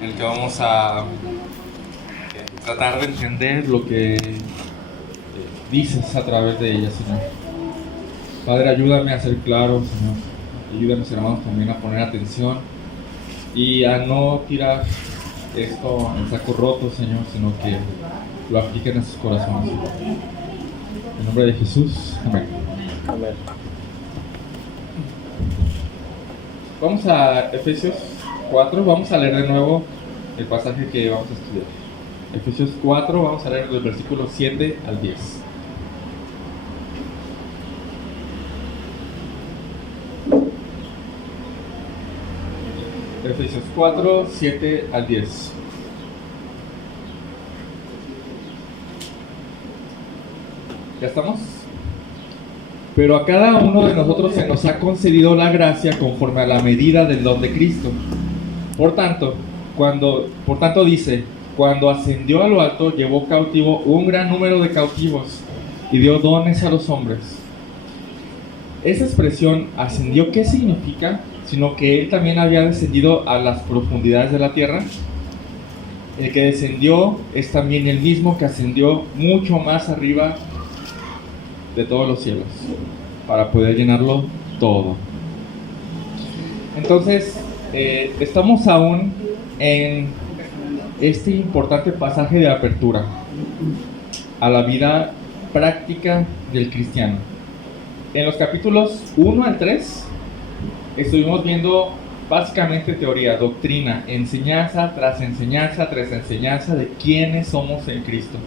en el que vamos a tratar de entender lo que dices a través de ella, Señor. Padre, ayúdame a ser claro, Señor. Ayúdame, hermanos, también a poner atención y a no tirar esto en saco roto, Señor, sino que lo apliquen en sus corazones. En nombre de Jesús, amén. Amén. Vamos a Efesios 4, vamos a leer de nuevo el pasaje que vamos a estudiar. Efesios 4, vamos a leer del versículo 7 al 10. Efesios 4, 7 al 10. ¿Ya estamos? Pero a cada uno de nosotros se nos ha concedido la gracia conforme a la medida del don de Cristo. Por tanto dice, cuando ascendió a lo alto, llevó cautivo un gran número de cautivos y dio dones a los hombres. Esa expresión, ascendió, ¿qué significa? Sino que él también había descendido a las profundidades de la tierra. El que descendió es también el mismo que ascendió mucho más arriba de todos los cielos, para poder llenarlo todo. Entonces, estamos aún en este importante pasaje de apertura a la vida práctica del cristiano. En los capítulos 1 al 3 estuvimos viendo básicamente teoría, doctrina, enseñanza tras enseñanza de quiénes somos en Cristo.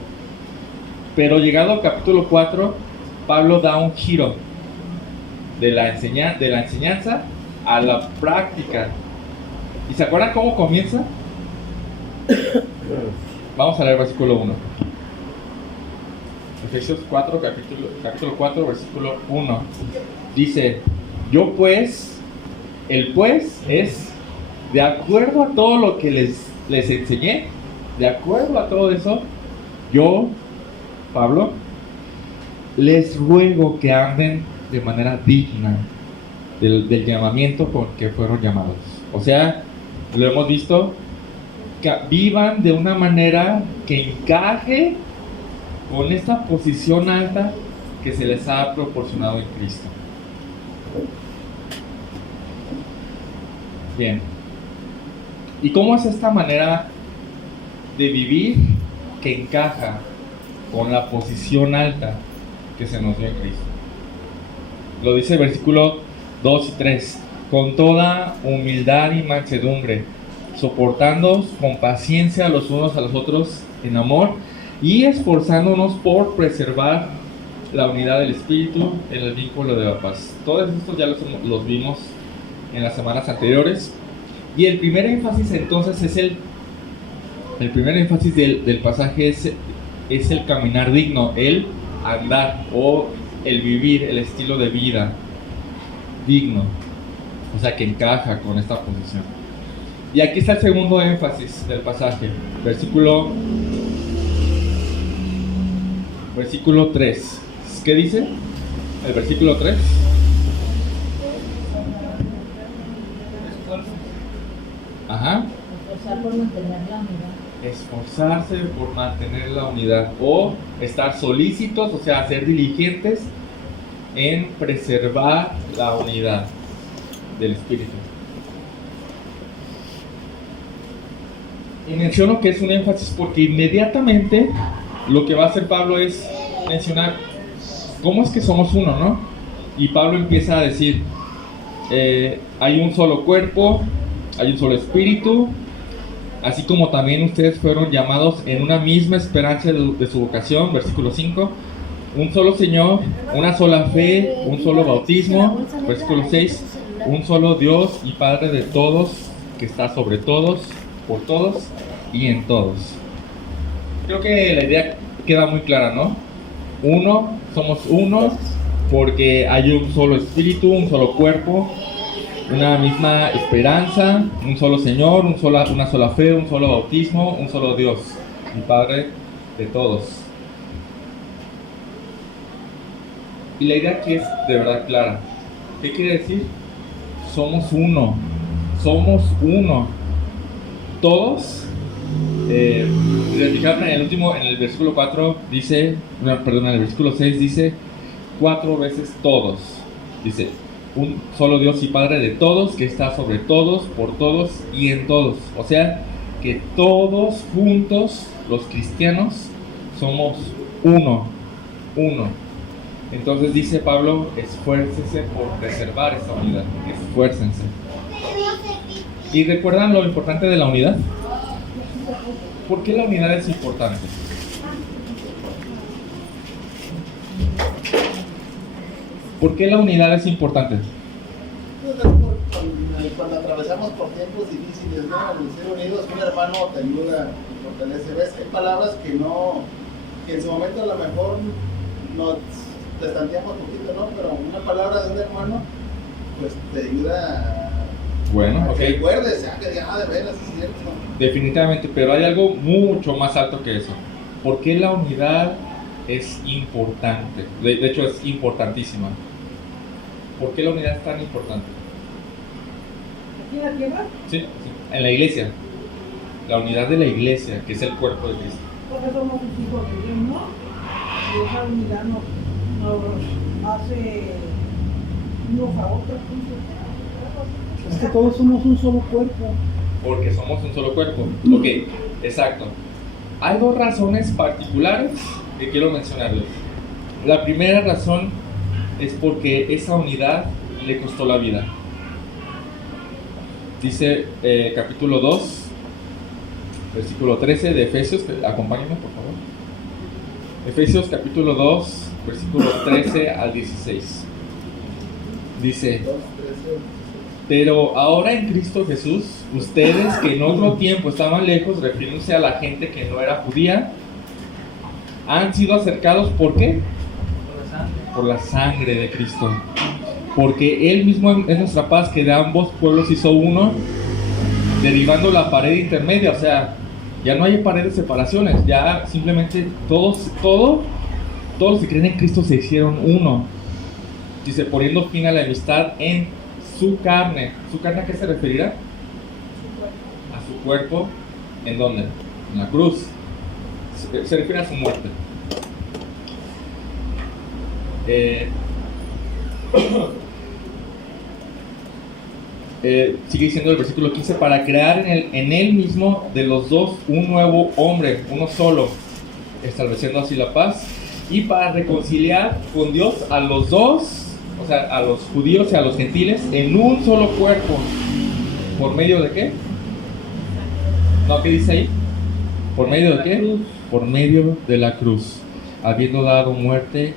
Pero llegado al capítulo 4, Pablo da un giro de la enseñanza a la práctica. ¿Y se acuerdan cómo comienza? Vamos a leer versículo 1. Efesios 4, capítulo 4, versículo 1. Dice, yo pues, el pues es de acuerdo a todo lo que les enseñé, de acuerdo a todo eso, yo, Pablo, les ruego que anden de manera digna del llamamiento con que fueron llamados. O sea, lo hemos visto, que vivan de una manera que encaje con esta posición alta que se les ha proporcionado en Cristo. Bien. ¿Y cómo es esta manera de vivir que encaja con la posición alta que se nos dio en Cristo? Lo dice el versículo 2 y 3. Con toda humildad y mansedumbre, soportándoos con paciencia los unos a los otros en amor y esforzándonos por preservar la unidad del Espíritu en el vínculo de la paz. Todos estos ya los vimos en las semanas anteriores. Y el primer énfasis entonces es el primer énfasis del pasaje es el caminar digno, el andar o el vivir, el estilo de vida digno, o sea, que encaja con esta posición. Y aquí está el segundo énfasis del pasaje, versículo 3. ¿Qué dice? El versículo 3. Ajá. Esforzarse por mantener la unidad o estar solícitos, o sea, ser diligentes en preservar la unidad del Espíritu. Y menciono que es un énfasis porque inmediatamente lo que va a hacer Pablo es mencionar cómo es que somos uno, ¿no? Y Pablo empieza a decir, hay un solo cuerpo, hay un solo espíritu, así como también ustedes fueron llamados en una misma esperanza de su vocación, versículo 5, un solo Señor, una sola fe, un solo bautismo, versículo 6, un solo Dios y Padre de todos, que está sobre todos, por todos y en todos. Creo que la idea queda muy clara, ¿no? Uno, somos uno porque hay un solo espíritu, un solo cuerpo, una misma esperanza, un solo Señor, una sola fe, un solo bautismo, un solo Dios y Padre de todos. Y la idea aquí es de verdad clara. ¿Qué quiere decir? Somos uno. todos. Si se fijaron en el versículo 4 dice, perdón, en el versículo 6 dice 4 veces todos. Dice, un solo Dios y Padre de todos, que está sobre todos, por todos y en todos. O sea, que todos juntos, los cristianos, somos uno. Entonces dice Pablo, esfuércense por preservar esta unidad. Esfuércense. ¿Y recuerdan lo importante de la unidad? ¿Por qué la unidad es importante? ¿Por qué la unidad es importante? Cuando atravesamos por tiempos difíciles, ¿no? Al ser unidos, un hermano te ayuda, te fortalece. ¿Ves? Hay palabras que en su momento a lo mejor nos distanteamos un poquito, ¿no? Pero una palabra de un hermano, pues te ayuda a que recuerdes, que digas, de veras, es cierto. Definitivamente, pero hay algo mucho más alto que eso. ¿Por qué la unidad es importante? De hecho, es importantísima. ¿Por qué la unidad es tan importante? ¿Aquí en la tierra? Sí, en la iglesia. La unidad de la iglesia, que es el cuerpo de Cristo. Porque somos hijos de Dios, ¿no? Y esa unidad nos hace unos a otros. Es que todos somos un solo cuerpo. Porque somos un solo cuerpo. Ok, exacto. Hay dos razones particulares que quiero mencionarles. La primera razón es porque esa unidad le costó la vida. Dice capítulo 2, versículo 13 de Efesios, acompáñenme por favor. Efesios capítulo 2, versículo 13 al 16. Dice: pero ahora en Cristo Jesús, ustedes que en otro tiempo estaban lejos, refiriéndose a la gente que no era judía, han sido acercados, ¿por qué? Por la sangre de Cristo. Porque Él mismo es nuestra paz, que de ambos pueblos hizo uno, derribando la pared intermedia. O sea, ya no hay pared de separaciones, ya simplemente todos los que creen en Cristo se hicieron uno. Dice, poniendo fin a la enemistad en su carne. ¿Su carne a qué se referirá? A su cuerpo. ¿En dónde? En la cruz. Se refiere a su muerte. Sigue diciendo el versículo 15, para crear en él mismo de los dos un nuevo hombre, uno solo, estableciendo así la paz, y para reconciliar con Dios a los dos, o sea, a los judíos y a los gentiles, en un solo cuerpo. ¿Por medio de qué? ¿No? ¿Qué dice ahí? ¿Por medio de qué? Por medio de la cruz, habiendo dado muerte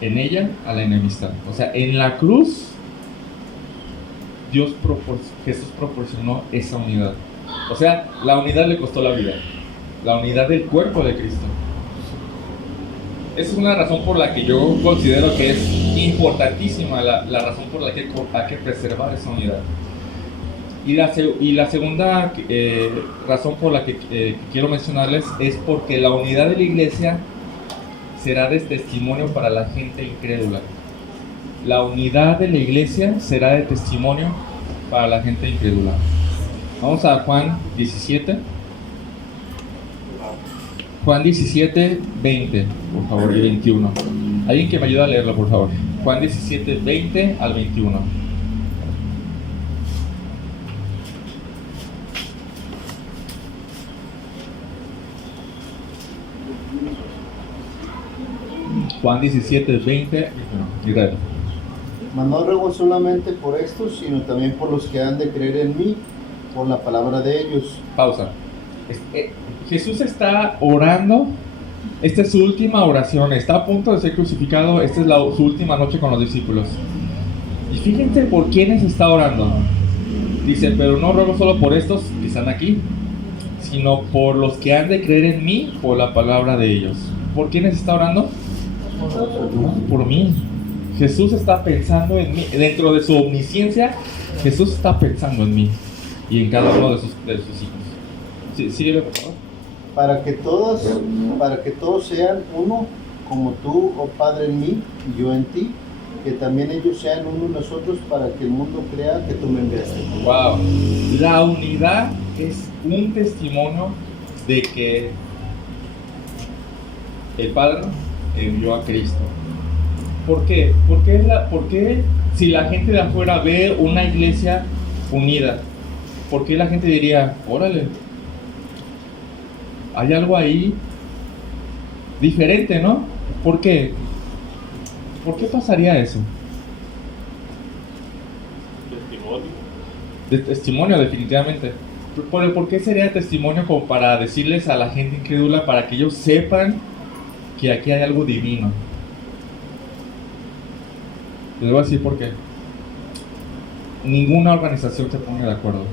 en ella a la enemistad. O sea, en la cruz Jesús proporcionó esa unidad. O sea, la unidad le costó la vida. La unidad del cuerpo de Cristo. Esa es una razón por la que yo considero que es importantísima, la razón por la que hay que preservar esa unidad. Y la segunda razón por la que quiero mencionarles es porque la unidad de la iglesia será de testimonio para la gente incrédula. La unidad de la iglesia será de testimonio para la gente incrédula. Vamos a Juan 17. Juan 17, 20, por favor, y 21. Alguien que me ayude a leerlo, por favor. Juan 17, 20 al 21. Juan 17, 20 y reto. Mas no ruego solamente por estos, sino también por los que han de creer en mí, por la palabra de ellos. Pausa. Jesús está orando. Esta es su última oración. Está a punto de ser crucificado. Esta es su última noche con los discípulos. Y fíjense por quiénes está orando. Dice, pero no ruego solo por estos que están aquí, sino por los que han de creer en mí, por la palabra de ellos. ¿Por quiénes está orando? Por mí. Jesús está pensando en mí. Dentro de su omnisciencia, Jesús está pensando en mí y en cada uno de sus hijos. Sí, síguele, por favor. Para que todos sean uno, como tú, oh Padre, en mí y yo en ti, que también ellos sean uno en nosotros, para que el mundo crea que tú me enviaste. Wow. La unidad es un testimonio de que el Padre envió a Cristo. ¿Por qué? ¿Por qué si la gente de afuera ve una iglesia unida, por qué la gente diría, órale, hay algo ahí diferente, ¿no? ¿Por qué? ¿Por qué pasaría eso? Testimonio, definitivamente. ¿Por qué sería testimonio como para decirles a la gente incrédula, para que ellos sepan que aquí hay algo divino? Les voy a decir por qué. Ninguna organización se pone de acuerdo.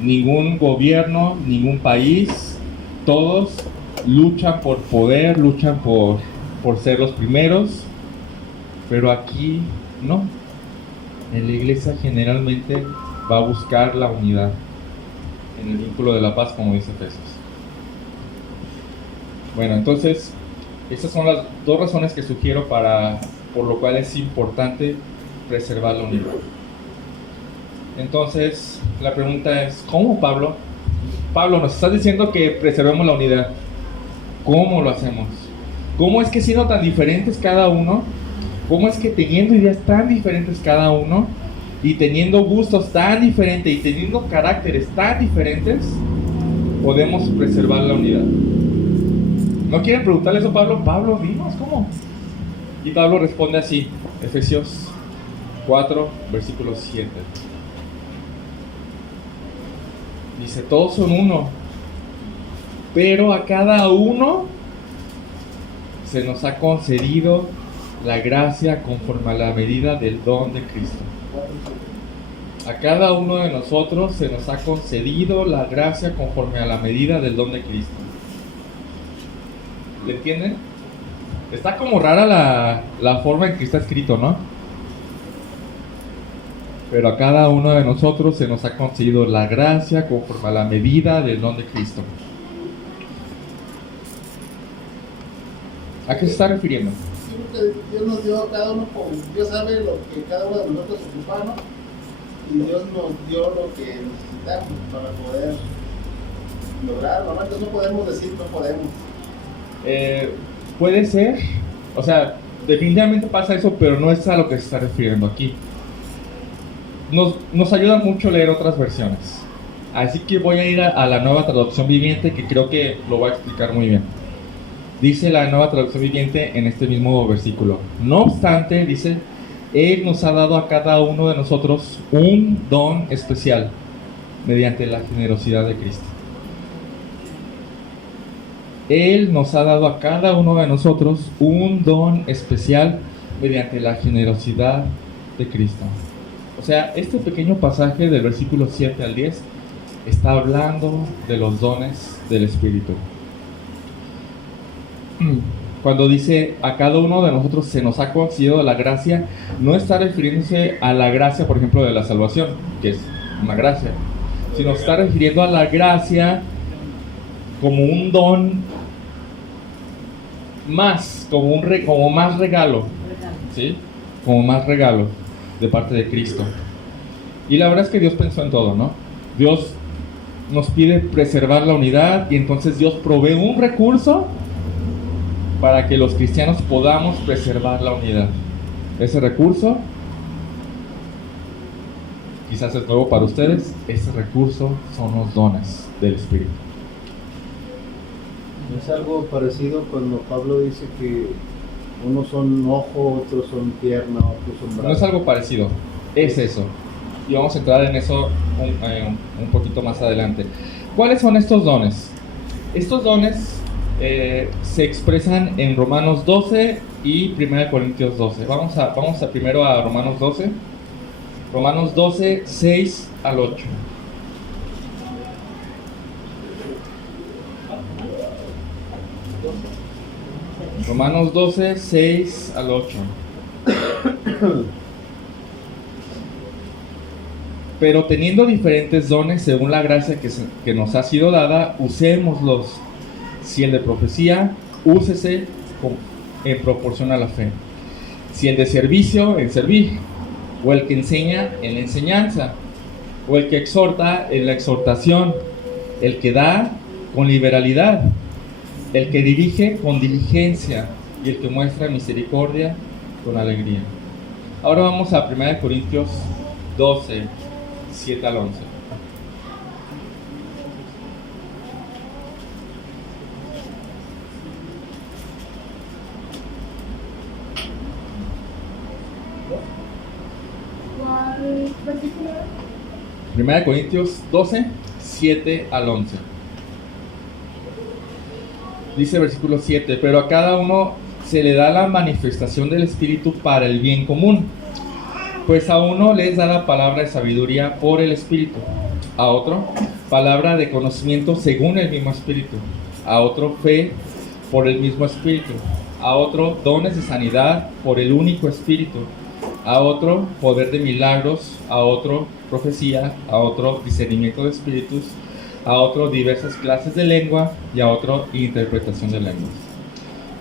Ningún gobierno, ningún país, todos luchan por poder, luchan por ser los primeros, pero aquí no. En la iglesia generalmente va a buscar la unidad en el vínculo de la paz, como dice Efesios. Bueno, entonces estas son las dos razones que sugiero por lo cual es importante preservar la unidad. Entonces la pregunta es, ¿cómo, Pablo? Pablo, nos estás diciendo que preservemos la unidad. ¿Cómo lo hacemos? ¿Cómo es que siendo tan diferentes cada uno, cómo es que teniendo ideas tan diferentes cada uno, y teniendo gustos tan diferentes y teniendo caracteres tan diferentes, podemos preservar la unidad? ¿No quieren preguntarle eso a Pablo? Pablo, dinos cómo. Y Pablo responde así, Efesios 4, versículo 7. Dice, todos son uno, pero a cada uno se nos ha concedido la gracia conforme a la medida del don de Cristo. A cada uno de nosotros se nos ha concedido la gracia conforme a la medida del don de Cristo. ¿Le entienden? Está como rara la forma en que está escrito, ¿no? Pero a cada uno de nosotros se nos ha concedido la gracia conforme a la medida del don de Cristo. ¿A qué se está refiriendo? Sí, porque Dios nos dio a cada uno, Dios sabe lo que cada uno de nosotros ocupa, ¿no? Y Dios nos dio lo que necesitamos para poder lograrlo. Normalmente no podemos decir no podemos. Puede ser, o sea, definitivamente pasa eso, pero no es a lo que se está refiriendo aquí. Nos ayuda mucho leer otras versiones. Así que voy a ir a la Nueva Traducción Viviente, que creo que lo va a explicar muy bien. Dice la Nueva Traducción Viviente en este mismo versículo: no obstante, dice, Él nos ha dado a cada uno de nosotros un don especial mediante la generosidad de Cristo. Él nos ha dado a cada uno de nosotros un don especial mediante la generosidad de Cristo. O sea, este pequeño pasaje del versículo 7 al 10 está hablando de los dones del Espíritu. Cuando dice a cada uno de nosotros se nos ha concedido la gracia, no está refiriéndose a la gracia, por ejemplo, de la salvación, que es una gracia, sino está refiriendo a la gracia como un don más, como más regalo, ¿sí? Como más regalo de parte de Cristo. Y la verdad es que Dios pensó en todo, ¿no? Dios nos pide preservar la unidad y entonces Dios provee un recurso para que los cristianos podamos preservar la unidad. Ese recurso quizás es nuevo para ustedes. Ese recurso son los dones del Espíritu. Es algo parecido cuando Pablo dice que unos son ojo, otros son pierna, otros son brazo. No es algo parecido, es eso. Y vamos a entrar en eso un poquito más adelante. ¿Cuáles son estos dones? Estos dones se expresan en Romanos 12 y 1 Corintios 12. Vamos a primero a Romanos 12. Romanos 12, 6 al 8. Romanos 12, 6 al 8. Pero teniendo diferentes dones según la gracia que nos ha sido dada, usémoslos. Si el de profecía, úsese en proporción a la fe. Si el de servicio, en servir. O el que enseña, en la enseñanza. O el que exhorta, en la exhortación. el que da con liberalidad, el que dirige con diligencia y el que muestra misericordia con alegría. Ahora vamos a 1 Corintios 12, 7 al 11. ¿Cuál versículo? 1 Corintios 12, 7 al 11. Dice versículo 7, pero a cada uno se le da la manifestación del Espíritu para el bien común. Pues a uno les da la palabra de sabiduría por el Espíritu, a otro palabra de conocimiento según el mismo Espíritu, a otro fe por el mismo Espíritu, a otro dones de sanidad por el único Espíritu, a otro poder de milagros, a otro profecía, a otro discernimiento de espíritus, a otro diversas clases de lengua y a otro interpretación de lenguas.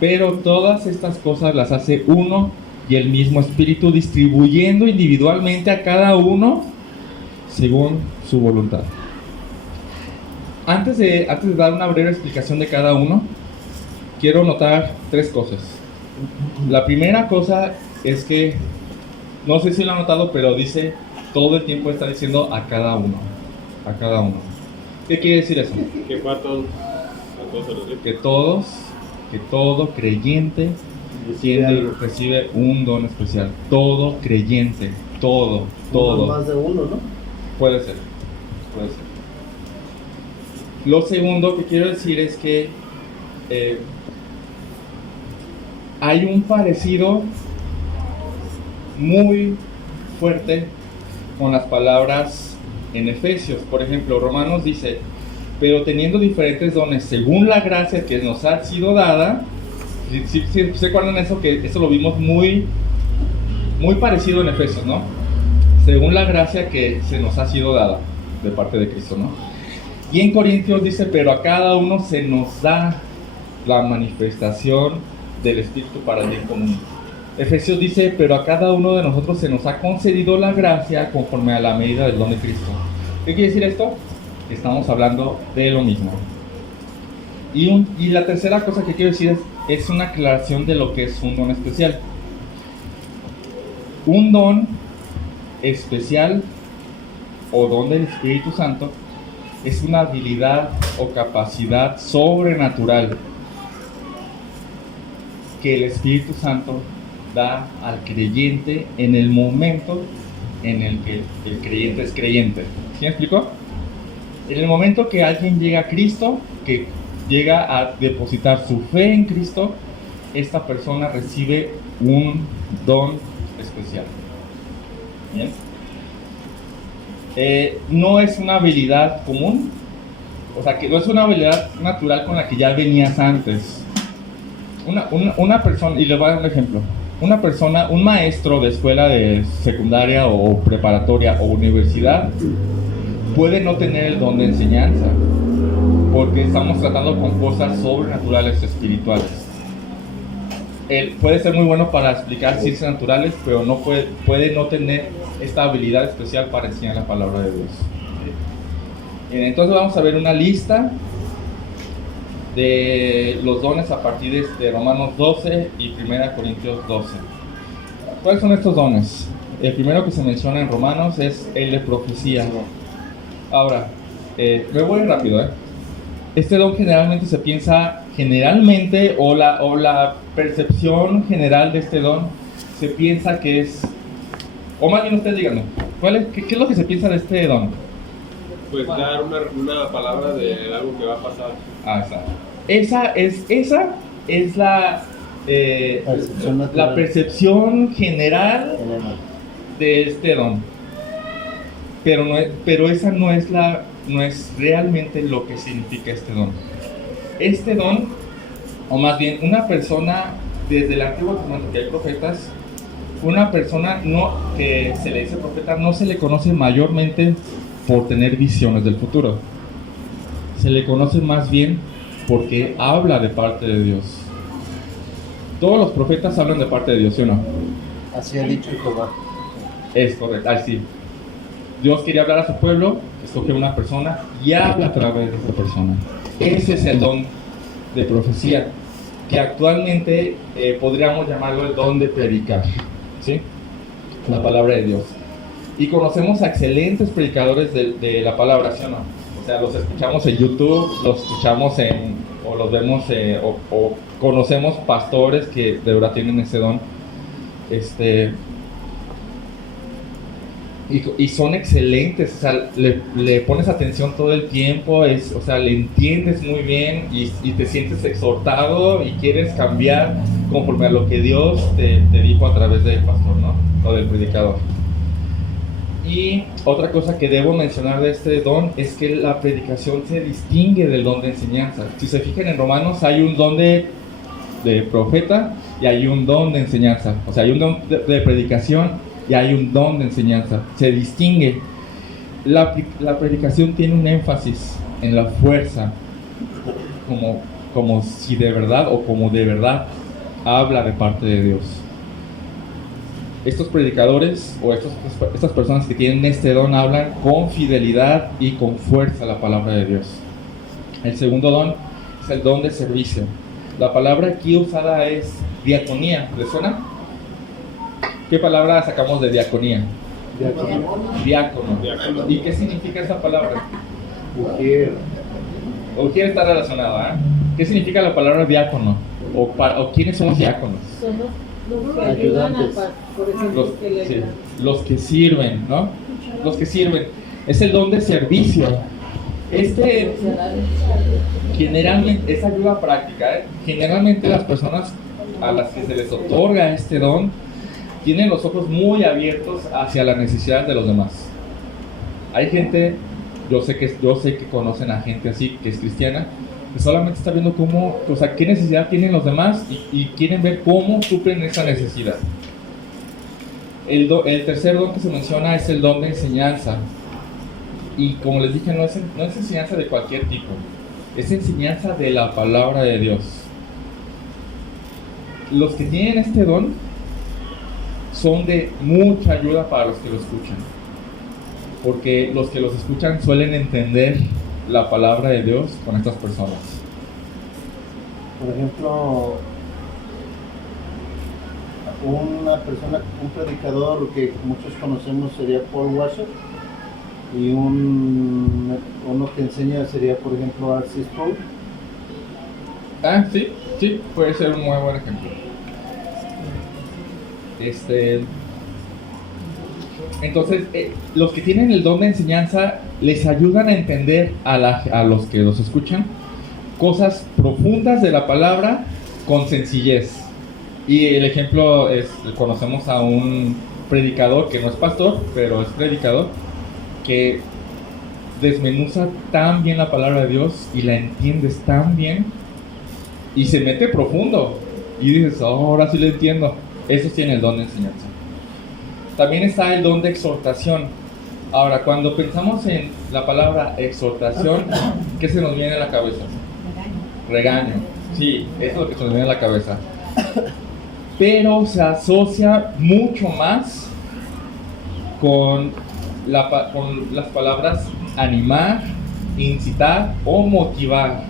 Pero todas estas cosas las hace uno y el mismo Espíritu, distribuyendo individualmente a cada uno según su voluntad. Antes de dar una breve explicación de cada uno, quiero notar tres cosas. La primera cosa es que, no sé si lo han notado, pero dice, todo el tiempo está diciendo a cada uno. A cada uno. ¿Qué quiere decir eso? Que fue a todos se los dio. Que todo creyente recibe un don especial. Todo creyente, todo. Más de uno, ¿no? Puede ser. Lo segundo que quiero decir es que hay un parecido muy fuerte con las palabras en Efesios. Por ejemplo, Romanos dice, pero teniendo diferentes dones según la gracia que nos ha sido dada. Si se acuerdan eso, que eso lo vimos muy parecido en Efesios, ¿no? Según la gracia que se nos ha sido dada de parte de Cristo, ¿no? Y en Corintios dice, pero a cada uno se nos da la manifestación del Espíritu para el bien común. Efesios dice, pero a cada uno de nosotros se nos ha concedido la gracia conforme a la medida del don de Cristo. ¿Qué quiere decir esto? Que estamos hablando de lo mismo. Y la tercera cosa que quiero decir es una aclaración de lo que es un don especial. Un don especial o don del Espíritu Santo es una habilidad o capacidad sobrenatural que el Espíritu Santo da al creyente en el momento en el que el creyente es creyente. ¿Sí me explicó? En el momento que alguien llega a Cristo, que llega a depositar su fe en Cristo, esta persona recibe un don especial. ¿Bien? No es una habilidad común, o sea, que no es una habilidad natural con la que ya venías antes. Una persona, y les voy a dar un ejemplo, una persona, un maestro de escuela de secundaria o preparatoria o universidad puede no tener el don de enseñanza, porque estamos tratando con cosas sobrenaturales espirituales. Él puede ser muy bueno para explicar ciencias naturales, pero no puede no tener esta habilidad especial para enseñar la palabra de Dios. Entonces vamos a ver una lista de los dones a partir de Romanos 12 y 1 Corintios 12. ¿Cuáles son estos dones? El primero que se menciona en Romanos es el de profecía. Ahora, me voy rápido, Este don generalmente se piensa, o la percepción general de este don, se piensa que es, o más bien ustedes díganme, ¿qué es lo que se piensa de este don? Pues dar una palabra de algo que va a pasar. Esa es la percepción general de este don. Pero esa no es realmente lo que significa este don. Este don, o más bien una persona, desde el Antiguo Testamento que hay profetas, una persona que se le dice profeta no se le conoce mayormente por tener visiones del futuro. Se le conoce más bien porque habla de parte de Dios. Todos los profetas hablan de parte de Dios, ¿sí o no? Así ha dicho Jehová. Es correcto, así. Dios quería hablar a su pueblo escoge una persona y habla a través de esa persona. Ese es el don de profecía, que actualmente podríamos llamarlo el don de predicar, ¿sí? La palabra de Dios. Y conocemos a excelentes predicadores de la palabra, ¿sí o no? O sea, los escuchamos en YouTube, los escuchamos o los vemos, o conocemos pastores que de verdad tienen ese don. Y son excelentes, o sea, le pones atención todo el tiempo, o sea, le entiendes muy bien y te sientes exhortado y quieres cambiar conforme a lo que Dios te dijo a través del pastor, ¿no? O del predicador. Y otra cosa que debo mencionar de este don es que la predicación se distingue del don de enseñanza. Si se fijan en Romanos, hay un don de profeta y hay un don de enseñanza. O sea, hay un don de predicación y hay un don de enseñanza. Se distingue. La predicación tiene un énfasis en la fuerza, como si de verdad o como de verdad habla de parte de Dios. Estos predicadores o estas personas que tienen este don hablan con fidelidad y con fuerza la palabra de Dios. El segundo don es el don de servicio. La palabra aquí usada es diaconía. ¿Les suena? ¿Qué palabra sacamos de diaconía? Diácono. ¿Y qué significa esa palabra? Ujier está relacionado, ¿eh? ¿Qué significa la palabra diácono? ¿O quiénes son los diáconos? Son los que ayudan al por ejemplo, los que sirven, ¿no? Los que sirven. Es el don de servicio. Generalmente, es ayuda práctica, ¿eh? Generalmente las personas a las que se les otorga este don tienen los ojos muy abiertos hacia la necesidad de los demás. Hay gente, yo sé que conocen a gente así, que es cristiana, que solamente está viendo qué necesidad tienen los demás y quieren ver cómo suplen esa necesidad. El tercer don que se menciona es el don de enseñanza. Y como les dije, no es enseñanza de cualquier tipo, es enseñanza de la palabra de Dios. Los que tienen este don son de mucha ayuda para los que lo escuchan, porque los que los escuchan suelen entender la palabra de Dios con estas personas. Por ejemplo, un predicador que muchos conocemos sería Paul Washer, y uno que enseña sería, por ejemplo, R.C. Sproul. Sí, puede ser un muy buen ejemplo. Entonces, los que tienen el don de enseñanza les ayudan a entender a los que los escuchan cosas profundas de la palabra con sencillez. Y el ejemplo conocemos a un predicador que no es pastor, pero es predicador, que desmenuza tan bien la palabra de Dios y la entiendes tan bien y se mete profundo y dices, ahora sí lo entiendo. Esos tienen el don de enseñanza. También está el don de exhortación. Ahora, cuando pensamos en la palabra exhortación, ¿qué se nos viene a la cabeza? Regaño. Sí, eso es lo que se nos viene a la cabeza. Pero se asocia mucho más con las palabras animar, incitar o motivar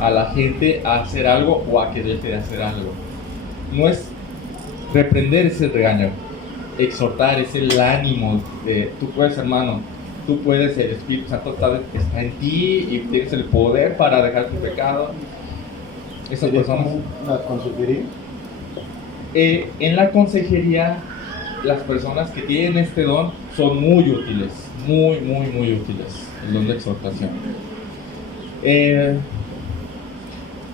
a la gente a hacer algo o a que deje de hacer algo. No es reprender, es el regaño. Exhortar es el ánimo de tú puedes, hermano, tú puedes, el Espíritu Santo está en ti y tienes el poder para dejar tu pecado. Esas personas. ¿La consejería? En la consejería, las personas que tienen este don son muy útiles, muy útiles, el don de exhortación.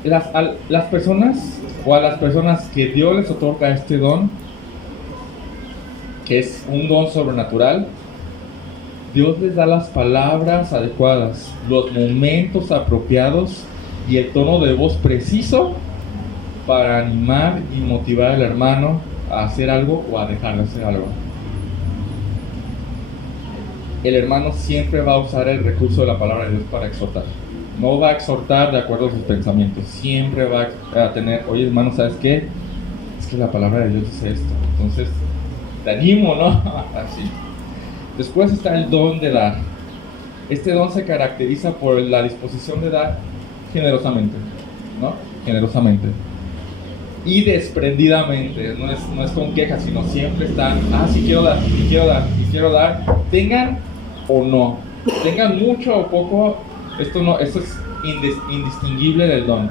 Las personas o a las personas que Dios les otorga este don, que es un don sobrenatural, Dios les da las palabras adecuadas, los momentos apropiados y el tono de voz preciso para animar y motivar al hermano a hacer algo o a dejar de hacer algo. El hermano siempre va a usar el recurso de la palabra de Dios para exhortar. No va a exhortar de acuerdo a sus pensamientos. Siempre va a tener, oye hermano, ¿sabes qué? Es que la palabra de Dios dice esto. Entonces, te animo, ¿no? Así. Después está el don de dar. Este don se caracteriza por la disposición de dar generosamente, ¿no? Generosamente. Y desprendidamente, no es con quejas, sino siempre están, sí quiero dar, y quiero dar, y quiero dar, tengan o no, tengan mucho o poco, esto es indistinguible del don.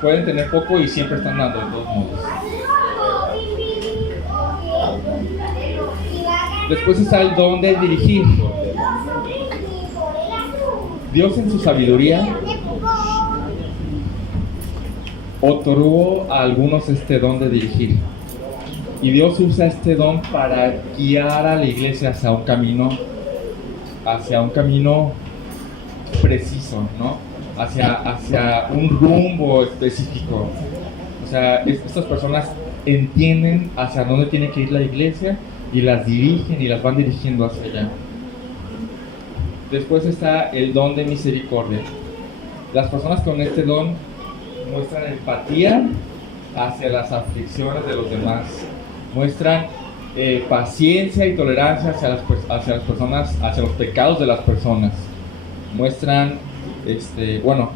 Pueden tener poco y siempre están dando de todos modos. Después está el don de dirigir. Dios en su sabiduría otorgó a algunos este don de dirigir. Y Dios usa este don para guiar a la iglesia hacia un camino preciso, ¿no? Hacia un rumbo específico. O sea, estas personas entienden hacia dónde tiene que ir la iglesia y las dirigen y las van dirigiendo hacia allá. Después está el don de misericordia. Las personas con este don muestran empatía hacia las aflicciones de los demás, muestran paciencia y tolerancia hacia las personas, hacia los pecados de las personas, muestran,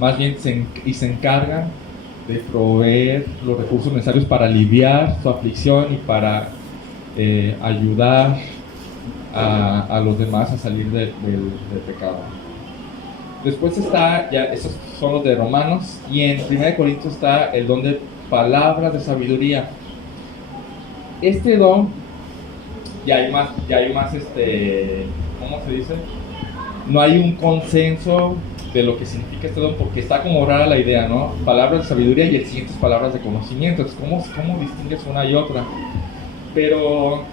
más bien se encargan de proveer los recursos necesarios para aliviar su aflicción y para ayudar a los demás a salir del pecado. Después está, ya esos son los de Romanos, y en 1 Corintios está el don de palabras de sabiduría. Este don, ya hay más, ¿cómo se dice? No hay un consenso de lo que significa este don, porque está como rara la idea, ¿no? Palabras de sabiduría y el siguiente es palabras de conocimiento. Entonces, ¿cómo distingues una y otra? Pero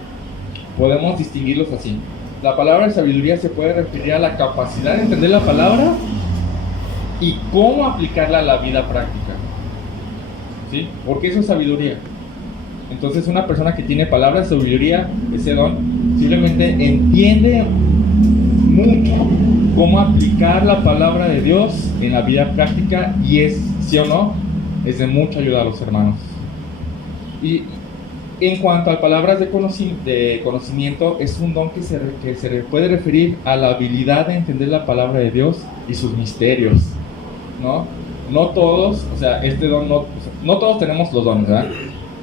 podemos distinguirlos así. La palabra de sabiduría se puede referir a la capacidad de entender la palabra y cómo aplicarla a la vida práctica, ¿sí? Porque eso es sabiduría. Entonces, una persona que tiene palabras de sabiduría, ese don, simplemente entiende mucho cómo aplicar la palabra de Dios en la vida práctica, y es, sí o no, es de mucha ayuda a los hermanos. Y en cuanto a palabras de conocimiento, es un don que se puede referir a la habilidad de entender la palabra de Dios y sus misterios, ¿no? No todos, o sea, este don no todos tenemos los dones, ¿verdad?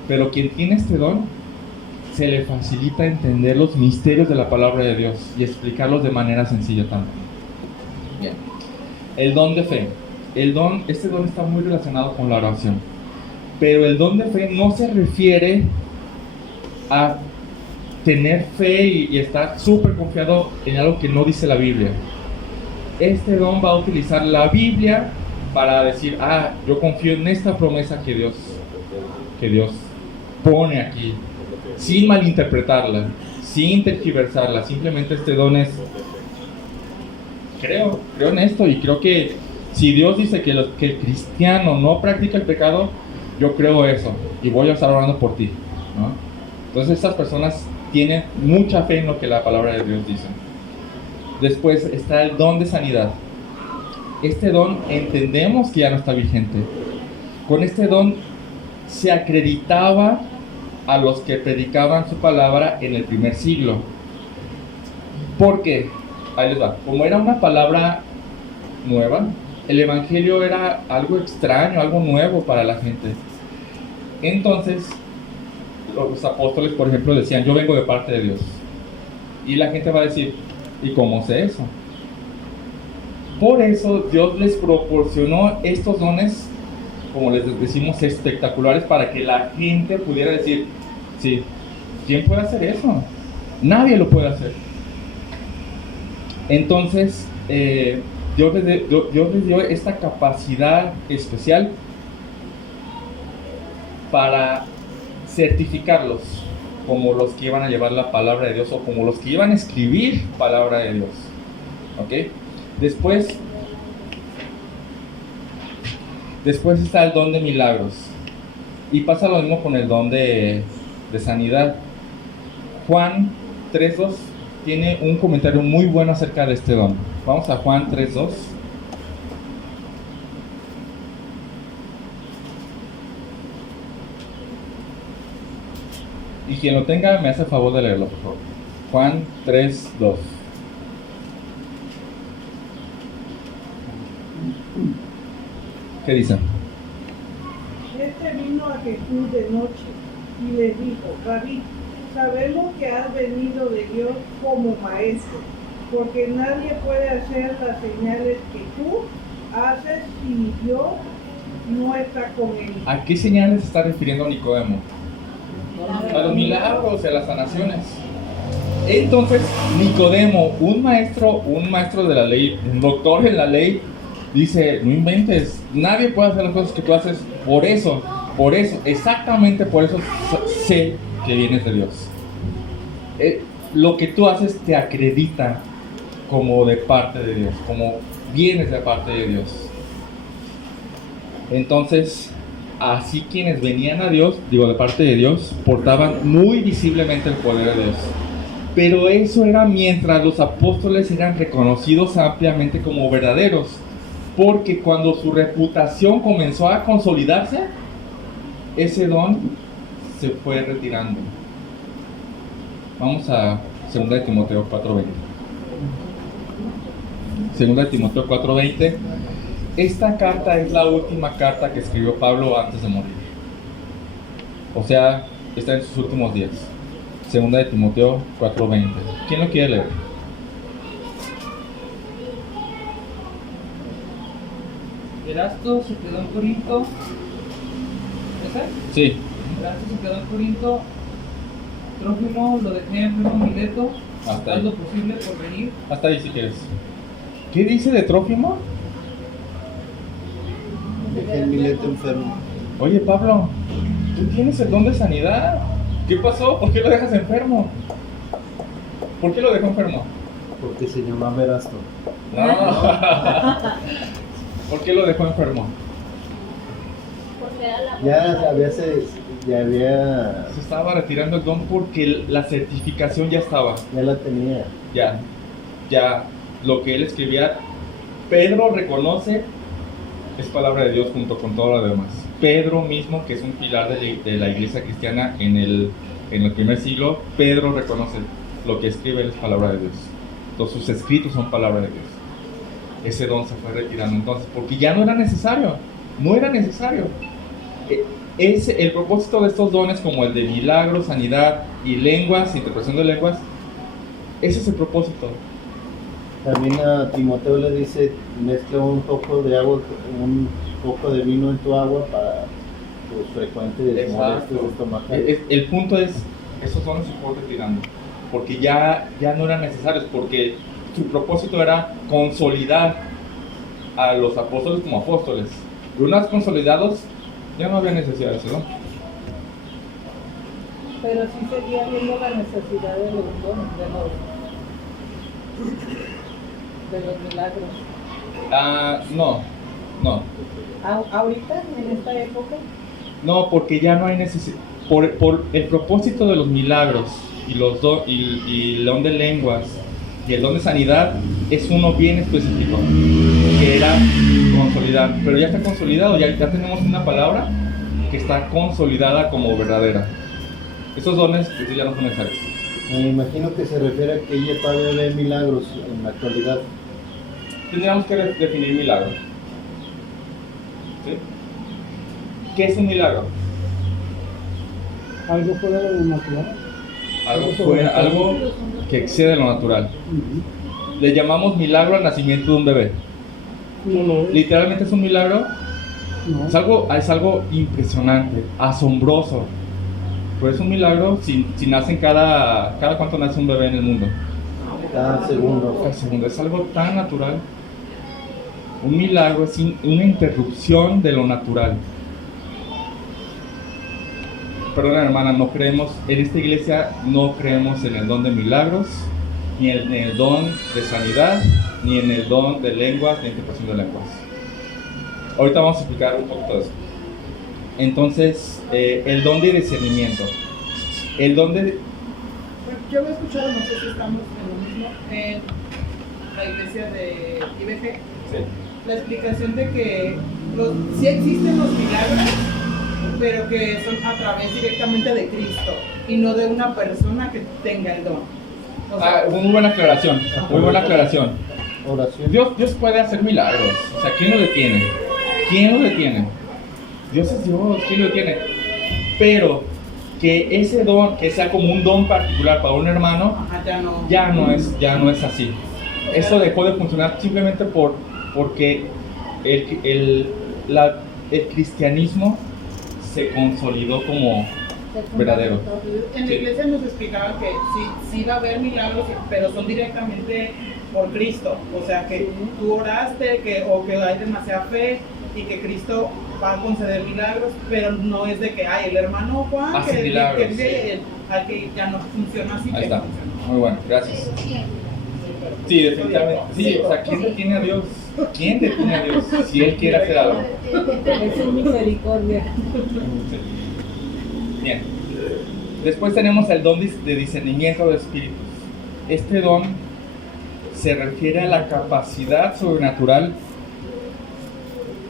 Pero quien tiene este don, se le facilita entender los misterios de la palabra de Dios y explicarlos de manera sencilla también. Bien. El don de fe. Este don está muy relacionado con la oración. Pero el don de fe no se refiere a tener fe y estar súper confiado en algo que no dice la Biblia. Este don va a utilizar la Biblia para decir, yo confío en esta promesa que Dios pone aquí, sin malinterpretarla, sin tergiversarla. Simplemente este don es, creo en esto, y creo que si Dios dice que el cristiano no practica el pecado, yo creo eso y voy a estar orando por ti, ¿no? Entonces estas personas tienen mucha fe en lo que la palabra de Dios dice. Después está el don de sanidad. Este don entendemos que ya no está vigente. Con este don se acreditaba a los que predicaban su palabra en el primer siglo. ¿Por qué? Ahí les va. Como era una palabra nueva, el evangelio era algo extraño, algo nuevo para la gente. Entonces, los apóstoles, por ejemplo, decían, yo vengo de parte de Dios. Y la gente va a decir, ¿y cómo sé eso? Por eso Dios les proporcionó estos dones, como les decimos, espectaculares, para que la gente pudiera decir, sí, ¿quién puede hacer eso? Nadie lo puede hacer. Entonces, Dios les dio esta capacidad especial para certificarlos como los que iban a llevar la palabra de Dios, o como los que iban a escribir palabra de Dios. ¿Ok? Después está el don de milagros, y pasa lo mismo con el don de sanidad. Juan 3:2 tiene un comentario muy bueno acerca de este don. Vamos a Juan 3:2. Y quien lo tenga me hace el favor de leerlo, por favor. Juan 3:2. ¿Qué dice? Este vino a Jesús de noche y le dijo: Rabí, sabemos que has venido de Dios como maestro, porque nadie puede hacer las señales que tú haces si Dios no está con él. ¿A qué señales se está refiriendo Nicodemo? A los milagros, a las sanaciones. Entonces, Nicodemo, un maestro de la ley, un doctor en la ley, dice: no inventes, nadie puede hacer las cosas que tú haces. Por eso, exactamente por eso sé que vienes de Dios. Lo que tú haces te acredita como de parte de Dios, como vienes de parte de Dios. Entonces, así quienes venían a Dios, de parte de Dios, portaban muy visiblemente el poder de Dios. Pero eso era mientras los apóstoles eran reconocidos ampliamente como verdaderos, porque cuando su reputación comenzó a consolidarse, ese don se fue retirando. Vamos a 2 de Timoteo 4:20. 2 de Timoteo 4:20. Esta carta es la última carta que escribió Pablo antes de morir. O sea, está en sus últimos días. 2 de Timoteo 4:20. ¿Quién lo quiere leer? Erasto se quedó en Corinto. ¿Esa? Sí. Erasto se quedó en Corinto. Trófimo lo dejé enfermo en Mileto. Hasta Haz lo ahí. posible por venir. Hasta ahí si quieres. ¿Qué dice de Trófimo? Dejé el Mileto enfermo. Oye, Pablo, tú tienes el don de sanidad. ¿Qué pasó? ¿Por qué lo dejas enfermo? ¿Por qué lo dejó enfermo? Porque se llamaba Erasto. No. ¿Por qué lo dejó enfermo? Porque era la Ya había, Se estaba retirando el don porque la certificación ya estaba. ya la tenía. Ya, lo que él escribía, Pedro reconoce, es palabra de Dios junto con todo lo demás. Pedro mismo, que es un pilar de la iglesia cristiana en el primer siglo, Pedro reconoce lo que escribe es palabra de Dios. Todos sus escritos son palabra de Dios. Ese don se fue retirando entonces, porque ya no era necesario. El propósito de estos dones, como el de milagros, sanidad y lenguas, interpretación de lenguas, ese es el propósito. También a Timoteo le dice: mezcla un poco de agua, un poco de vino en tu agua para tus frecuentes molestias estomacales. El punto es, esos dones se fueron retirando, porque ya no eran necesarios, porque su propósito era consolidar a los apóstoles como apóstoles. Y una vez consolidados, ya no había necesidad de eso, ¿no? Pero sí seguía viendo la necesidad de los dones, de los milagros. No, Ahorita, en esta época, no, porque ya no hay necesidad. Por el propósito de los milagros y el don de lenguas y el don de sanidad es uno bien específico, que era consolidar, pero ya está consolidado, ya tenemos una palabra que está consolidada como verdadera. Esos dones pues, ya no son necesarios. Me imagino que se refiere a que ella todavía ve milagros en la actualidad. Tendríamos que definir milagro. ¿Sí? ¿Qué es un milagro? algo fuera de lo natural. Algo que excede lo natural. Le llamamos milagro al nacimiento de un bebé. No, Literalmente es un milagro. no. Es algo impresionante, asombroso. Pero es un milagro si nacen cada cuánto nace un bebé en el mundo. Cada segundo. Cada segundo. Es algo tan natural. Un milagro es una interrupción de lo natural. Perdona, hermana, no creemos, en esta iglesia no creemos en el don de milagros, ni en el don de sanidad, ni en el don de lenguas, ni interpretación de lenguas. Ahorita vamos a explicar un poco de eso. Entonces, el don de discernimiento. El don de... Yo he escuchado, no sé si estamos en lo mismo, en la iglesia de IBG, Sí. la explicación de que sí existen los milagros, pero que son a través directamente de Cristo y no de una persona que tenga el don. O sea, Muy buena aclaración, muy buena aclaración. oración. Dios puede hacer milagros. O sea, ¿quién lo detiene? ¿Quién lo detiene? Dios es Dios, ¿quién lo detiene? Pero que ese don, que sea como un don particular para un hermano, Ajá, ya no es así. Eso dejó de funcionar simplemente porque el cristianismo se consolidó como verdadero. En la iglesia nos explicaban que sí va a haber milagros, pero son directamente por Cristo. O sea, que tú oraste, o que hay demasiada fe y que Cristo va a conceder milagros, pero no es de que el hermano Juan hace que milagros, que ya no funciona así. Ahí que está. funciona. Muy bueno, gracias. Sí, definitivamente. Sí, o sea, ¿quién detiene a Dios? ¿Quién detiene a Dios si Él quiere hacer algo? Es su misericordia. Bien. Después tenemos el don de discernimiento de espíritus. Este don se refiere a la capacidad sobrenatural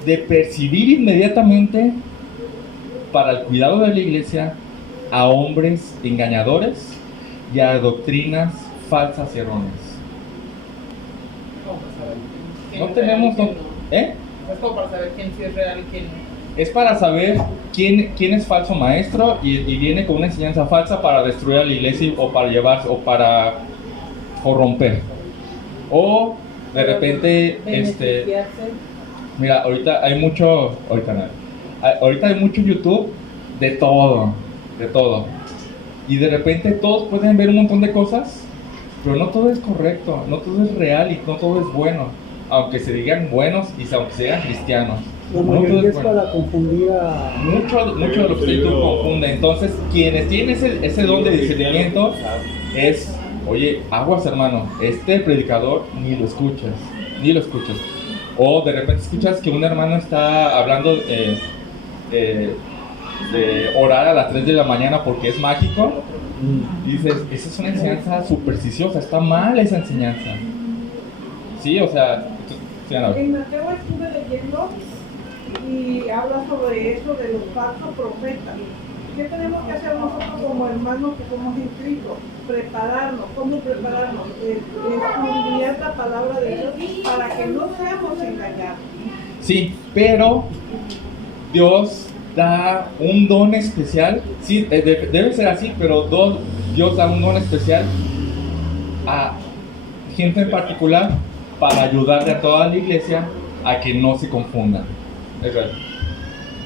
de percibir inmediatamente para el cuidado de la iglesia a hombres engañadores y a doctrinas falsas y erróneas. Como para saber quién No es tenemos... real y quién ¿Eh? no. Es como para saber quién sí es real y quién no. Es para saber quién es falso maestro y viene con una enseñanza falsa para destruir a la iglesia o para llevar o para corromper. O de repente, mira, ahorita hay mucho YouTube de todo. Y de repente todos pueden ver un montón de cosas, pero no todo es correcto, no todo es real y no todo es bueno, aunque se digan buenos y aunque se digan cristianos. La No todo mayoría es bueno. para confundir a... Mucho de lo que YouTube confunde. Entonces, quienes tienen ese don de discernimiento es, oye, aguas hermano, este predicador ni lo escuchas. O de repente escuchas que un hermano está hablando de orar a las 3 de la mañana porque es mágico. Y dices, esa es una enseñanza supersticiosa, está mal esa enseñanza. Sí, o sea, sí, Ana. En Mateo estuve leyendo y habla sobre eso de los falsos profetas. ¿Qué tenemos que hacer nosotros como hermanos que somos inscritos? Prepararnos. ¿Cómo prepararnos? Estudiar la palabra de Dios para que no seamos engañados. Sí, pero Dios da un don especial. Sí, debe ser así, pero Dios da un don especial a gente en particular para ayudarle a toda la iglesia a que no se confundan. Es verdad.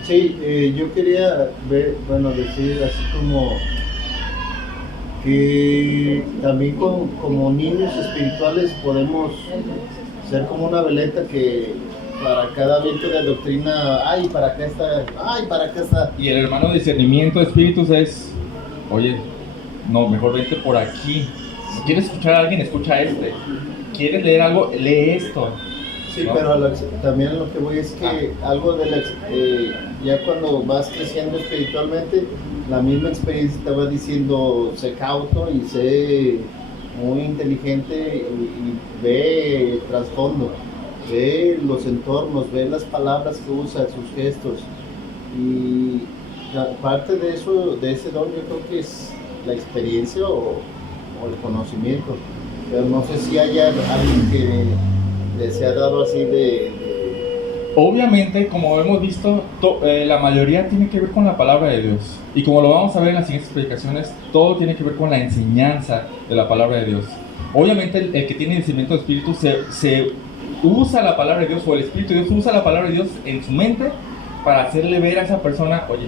Sí, yo quería decir así como que también como niños espirituales podemos ser como una veleta que para cada viento de doctrina, para acá está. Y el hermano de discernimiento de espíritus es, oye, no, mejor vente por aquí. Si quieres escuchar a alguien, escucha a este. ¿Quieres leer algo? Lee esto. Sí, ¿no? pero también lo que voy es que algo de ya cuando vas creciendo espiritualmente, la misma experiencia te va diciendo, sé cauto y sé muy inteligente y ve el trasfondo, ve los entornos, ve las palabras que usa, sus gestos. Y parte de eso, de ese don, yo creo que es la experiencia o el conocimiento. Pero no sé si haya alguien que les ha dado así Obviamente, como hemos visto, la mayoría tiene que ver con la palabra de Dios. Y como lo vamos a ver en las siguientes predicaciones, todo tiene que ver con la enseñanza de la palabra de Dios. Obviamente, el que tiene discernimiento de espíritu se usa la palabra de Dios, o el Espíritu de Dios usa la palabra de Dios en su mente para hacerle ver a esa persona, oye,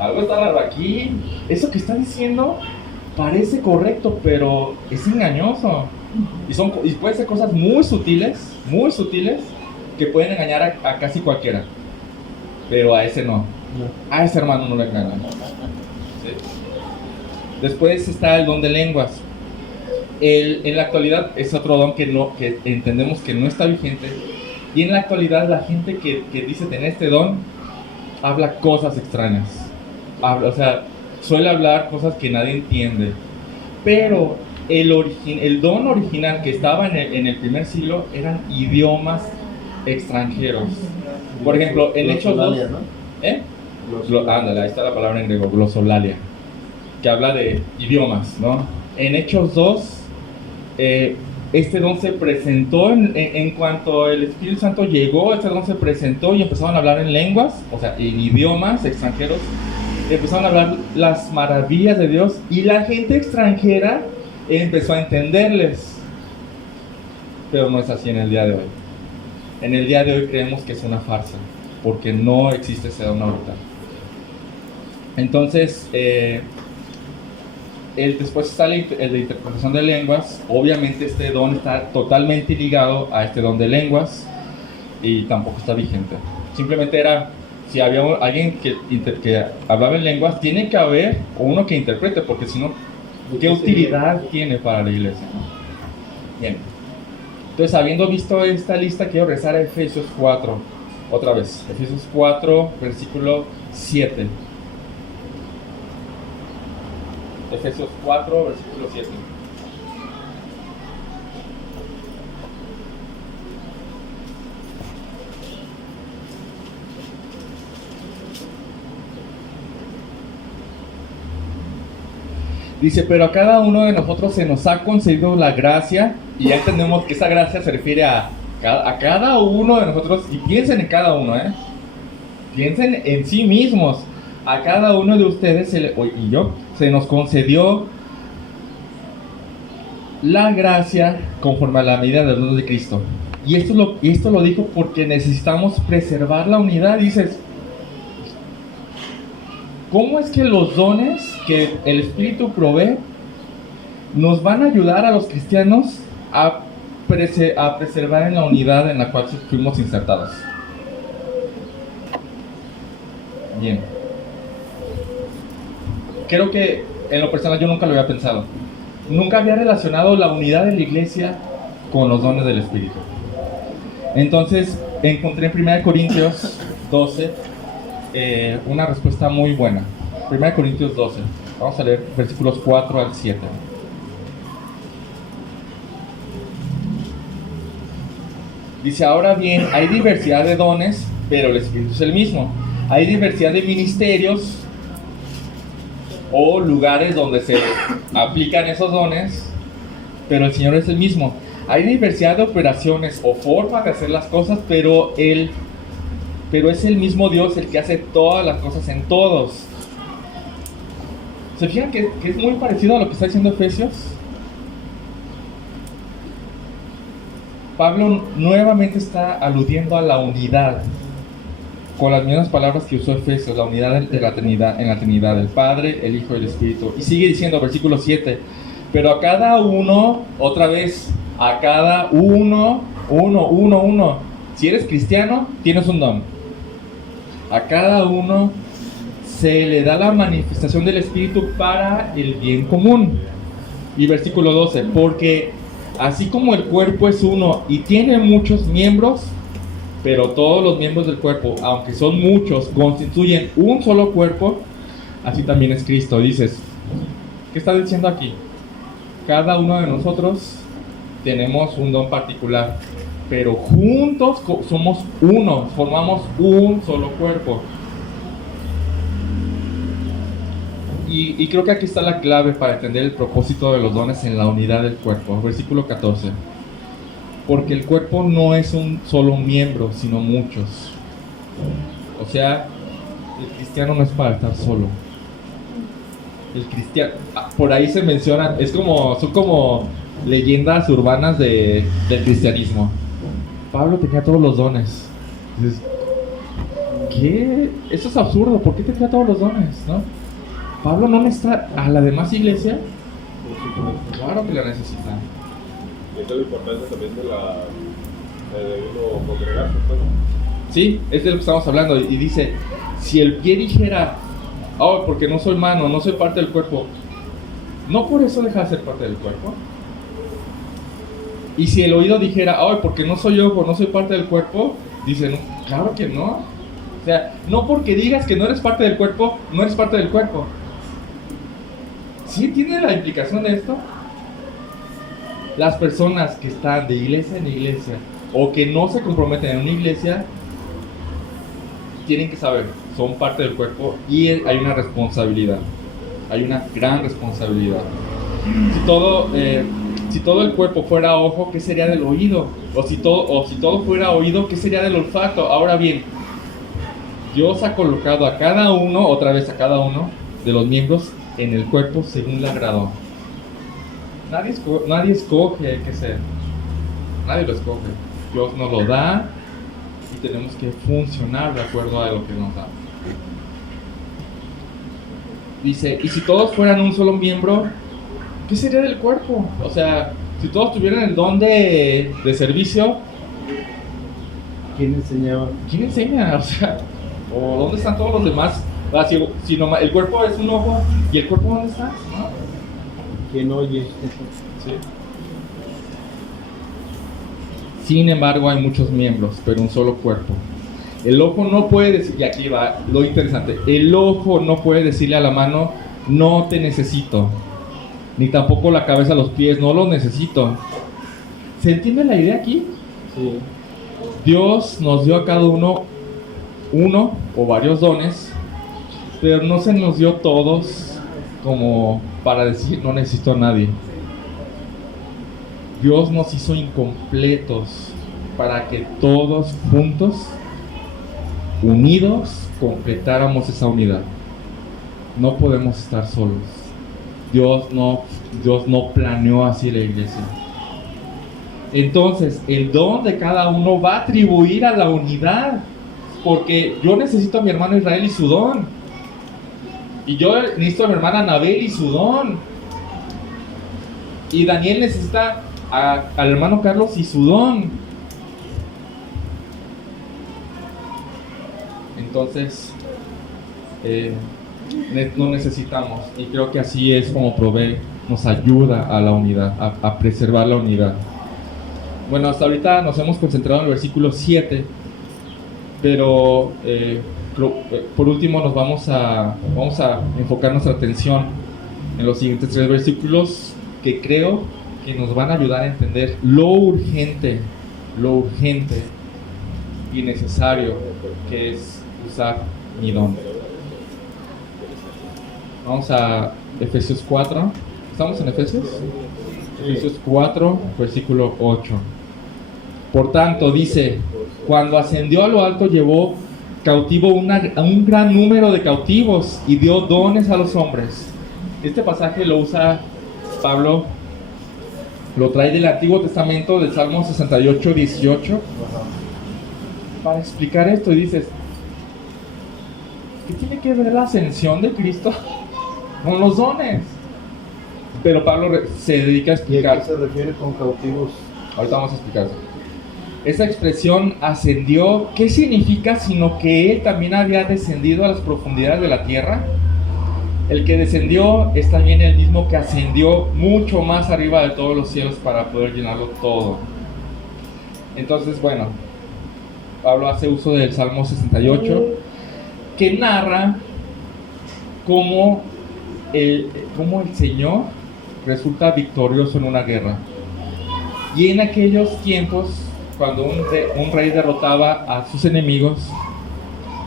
algo está raro aquí. Eso que está diciendo parece correcto, pero es engañoso. Y puede ser cosas muy sutiles, que pueden engañar a casi cualquiera. Pero a ese no. A ese hermano no le engañan. ¿Sí? Después está el don de lenguas. En la actualidad es otro don que entendemos que no está vigente. Y en la actualidad la gente que dice tener este don habla cosas extrañas. Suele hablar cosas que nadie entiende. Pero el don original que estaba en el primer siglo eran idiomas extranjeros. Por ejemplo, en Hechos 2, ¿no? Ándale, ahí está la palabra en griego, glosolalia, que habla de idiomas, ¿no? En Hechos 2, este don se presentó en cuanto el Espíritu Santo llegó, este don se presentó y empezaron a hablar en lenguas, o sea, en idiomas extranjeros, empezaron a hablar las maravillas de Dios y la gente extranjera empezó a entenderles. Pero no es así en el día de hoy. En el día de hoy creemos que es una farsa, porque no existe ese don ahorita. Entonces, después está el de interpretación de lenguas. Obviamente este don está totalmente ligado a este don de lenguas y tampoco está vigente. Simplemente era, si había alguien que hablaba en lenguas, tiene que haber uno que interprete, porque si no, ¿qué utilidad tiene para la iglesia? Bien. Entonces, habiendo visto esta lista, quiero rezar a Efesios 4, otra vez. Efesios 4, versículo 7. Efesios 4, versículo 7. Dice, pero a cada uno de nosotros se nos ha concedido la gracia, y ya entendemos que esa gracia se refiere a cada uno de nosotros, y piensen en cada uno, piensen en sí mismos. A cada uno de ustedes y yo se nos concedió la gracia conforme a la medida del don de Cristo. Y esto lo dijo porque necesitamos preservar la unidad. Dices, ¿cómo es que los dones que el Espíritu provee nos van a ayudar a los cristianos a preservar en la unidad en la cual fuimos insertados? Bien. Creo que en lo personal yo nunca lo había pensado. Nunca había relacionado la unidad de la iglesia con los dones del Espíritu. Entonces encontré en 1 Corintios 12 una respuesta muy buena. 1 Corintios 12. Vamos a leer versículos 4 al 7. Dice, ahora bien, hay diversidad de dones, pero el Espíritu es el mismo. Hay diversidad de ministerios o lugares donde se aplican esos dones, pero el Señor es el mismo. Hay diversidad de operaciones o formas de hacer las cosas, pero es el mismo Dios el que hace todas las cosas en todos. ¿Se fijan que es muy parecido a lo que está diciendo Efesios? Pablo nuevamente está aludiendo a la unidad con las mismas palabras que usó Efesios, la unidad de la Trinidad, en la Trinidad, el Padre, el Hijo y el Espíritu. Y sigue diciendo, versículo 7, pero a cada uno, otra vez, a cada uno. Si eres cristiano, tienes un don. A cada uno se le da la manifestación del Espíritu para el bien común. Y versículo 12, porque así como el cuerpo es uno y tiene muchos miembros, pero todos los miembros del cuerpo, aunque son muchos, constituyen un solo cuerpo, así también es Cristo. Dices, ¿qué está diciendo aquí? Cada uno de nosotros tenemos un don particular, pero juntos somos uno, formamos un solo cuerpo. Y creo que aquí está la clave para entender el propósito de los dones en la unidad del cuerpo. Versículo 14. Porque el cuerpo no es un solo miembro, sino muchos. O sea, el cristiano no es para estar solo. El cristiano, por ahí se menciona, son como leyendas urbanas del cristianismo. Pablo tenía todos los dones. Dices, ¿qué? Eso es absurdo. ¿Por qué tenía todos los dones? ¿No? Pablo no necesita a la demás iglesia. Claro que la necesita. Esa es la importancia también de uno congregarse, pues. Sí, es de lo que estamos hablando. Y dice, si el pie dijera, oh, porque no soy mano, no soy parte del cuerpo, ¿no por eso deja de ser parte del cuerpo? Y si el oído dijera, oh, porque no soy ojo, no soy parte del cuerpo, dice, no, claro que no. O sea, no porque digas que no eres parte del cuerpo, no eres parte del cuerpo. ¿Sí tiene la implicación de esto? Las personas que están de iglesia en iglesia o que no se comprometen en una iglesia tienen que saber, son parte del cuerpo y hay una responsabilidad, hay una gran responsabilidad. Si todo, Si todo el cuerpo fuera ojo, ¿qué sería del oído? O si todo fuera oído, ¿qué sería del olfato? Ahora bien, Dios ha colocado a cada uno, otra vez a cada uno de los miembros en el cuerpo según le agradó. Nadie escoge qué ser. Nadie lo escoge. Dios nos lo da y tenemos que funcionar de acuerdo a lo que nos da. Dice, y si todos fueran un solo miembro, ¿qué sería del cuerpo? O sea, si todos tuvieran el don de servicio, ¿Quién enseñaba? ¿quién enseña? O sea, ¿o dónde están todos los demás? Si el cuerpo es un ojo, ¿y el cuerpo dónde está? ¿No? ¿Quién oye? Sí. Sin embargo, hay muchos miembros, pero un solo cuerpo. El ojo no puede decir, y aquí va lo interesante, el ojo no puede decirle a la mano, no te necesito, ni tampoco la cabeza a los pies, no los necesito. ¿Se entiende la idea aquí? Sí. Dios nos dio a cada uno o varios dones, pero no se nos dio todos como para decir no necesito a nadie. Dios nos hizo incompletos para que todos juntos, unidos, completáramos esa unidad. No podemos estar solos. Dios no planeó así la iglesia. Entonces, el don de cada uno va a atribuir a la unidad, porque yo necesito a mi hermano Israel y su don, y yo necesito a mi hermana Anabel y su don, y Daniel necesita al hermano Carlos y su don. Entonces no necesitamos, y creo que así es como provee, nos ayuda a la unidad, a preservar la unidad. Bueno, hasta ahorita nos hemos concentrado en el versículo 7, pero por último nos vamos a enfocar nuestra atención en los siguientes 3 versículos, que creo que nos van a ayudar a entender lo urgente y necesario que es usar mi don. Vamos a Efesios 4. ¿Estamos en Efesios? Efesios 4, versículo 8. Por tanto, dice, cuando ascendió a lo alto llevó cautivo a un gran número de cautivos y dio dones a los hombres. Este pasaje lo usa Pablo, lo trae del Antiguo Testamento, del Salmo 68, 18, para explicar esto. Y dices, ¿qué tiene que ver la ascensión de Cristo con los dones? Pero Pablo se dedica a explicar. ¿Y a qué se refiere con cautivos? Ahorita vamos a explicar. Esa expresión ascendió, ¿qué significa? Sino que él también había descendido a las profundidades de la tierra. El que descendió es también el mismo que ascendió mucho más arriba de todos los cielos para poder llenarlo todo. Entonces, bueno, Pablo hace uso del Salmo 68, que narra cómo el Señor resulta victorioso en una guerra. Y en aquellos tiempos, cuando un rey derrotaba a sus enemigos,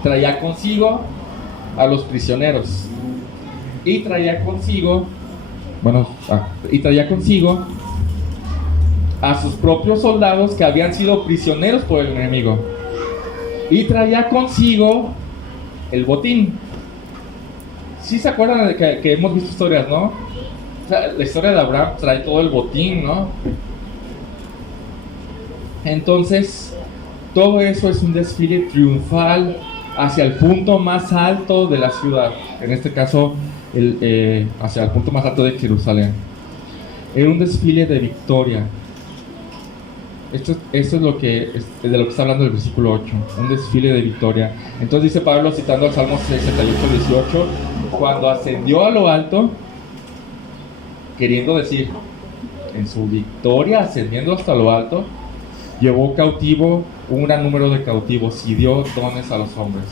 traía consigo a los prisioneros y traía consigo a sus propios soldados que habían sido prisioneros por el enemigo, y traía consigo el botín. ¿Sí se acuerdan de que hemos visto historias, no? O sea, la historia de Abraham trae todo el botín, ¿no? Entonces, todo eso es un desfile triunfal hacia el punto más alto de la ciudad. En este caso, hacia el punto más alto de Jerusalén. Era un desfile de victoria. Esto es de lo que está hablando el versículo 8. Un desfile de victoria. Entonces dice Pablo, citando el Salmo 68, 18, cuando ascendió a lo alto, queriendo decir, en su victoria, ascendiendo hasta lo alto, llevó cautivo un gran número de cautivos y dio dones a los hombres.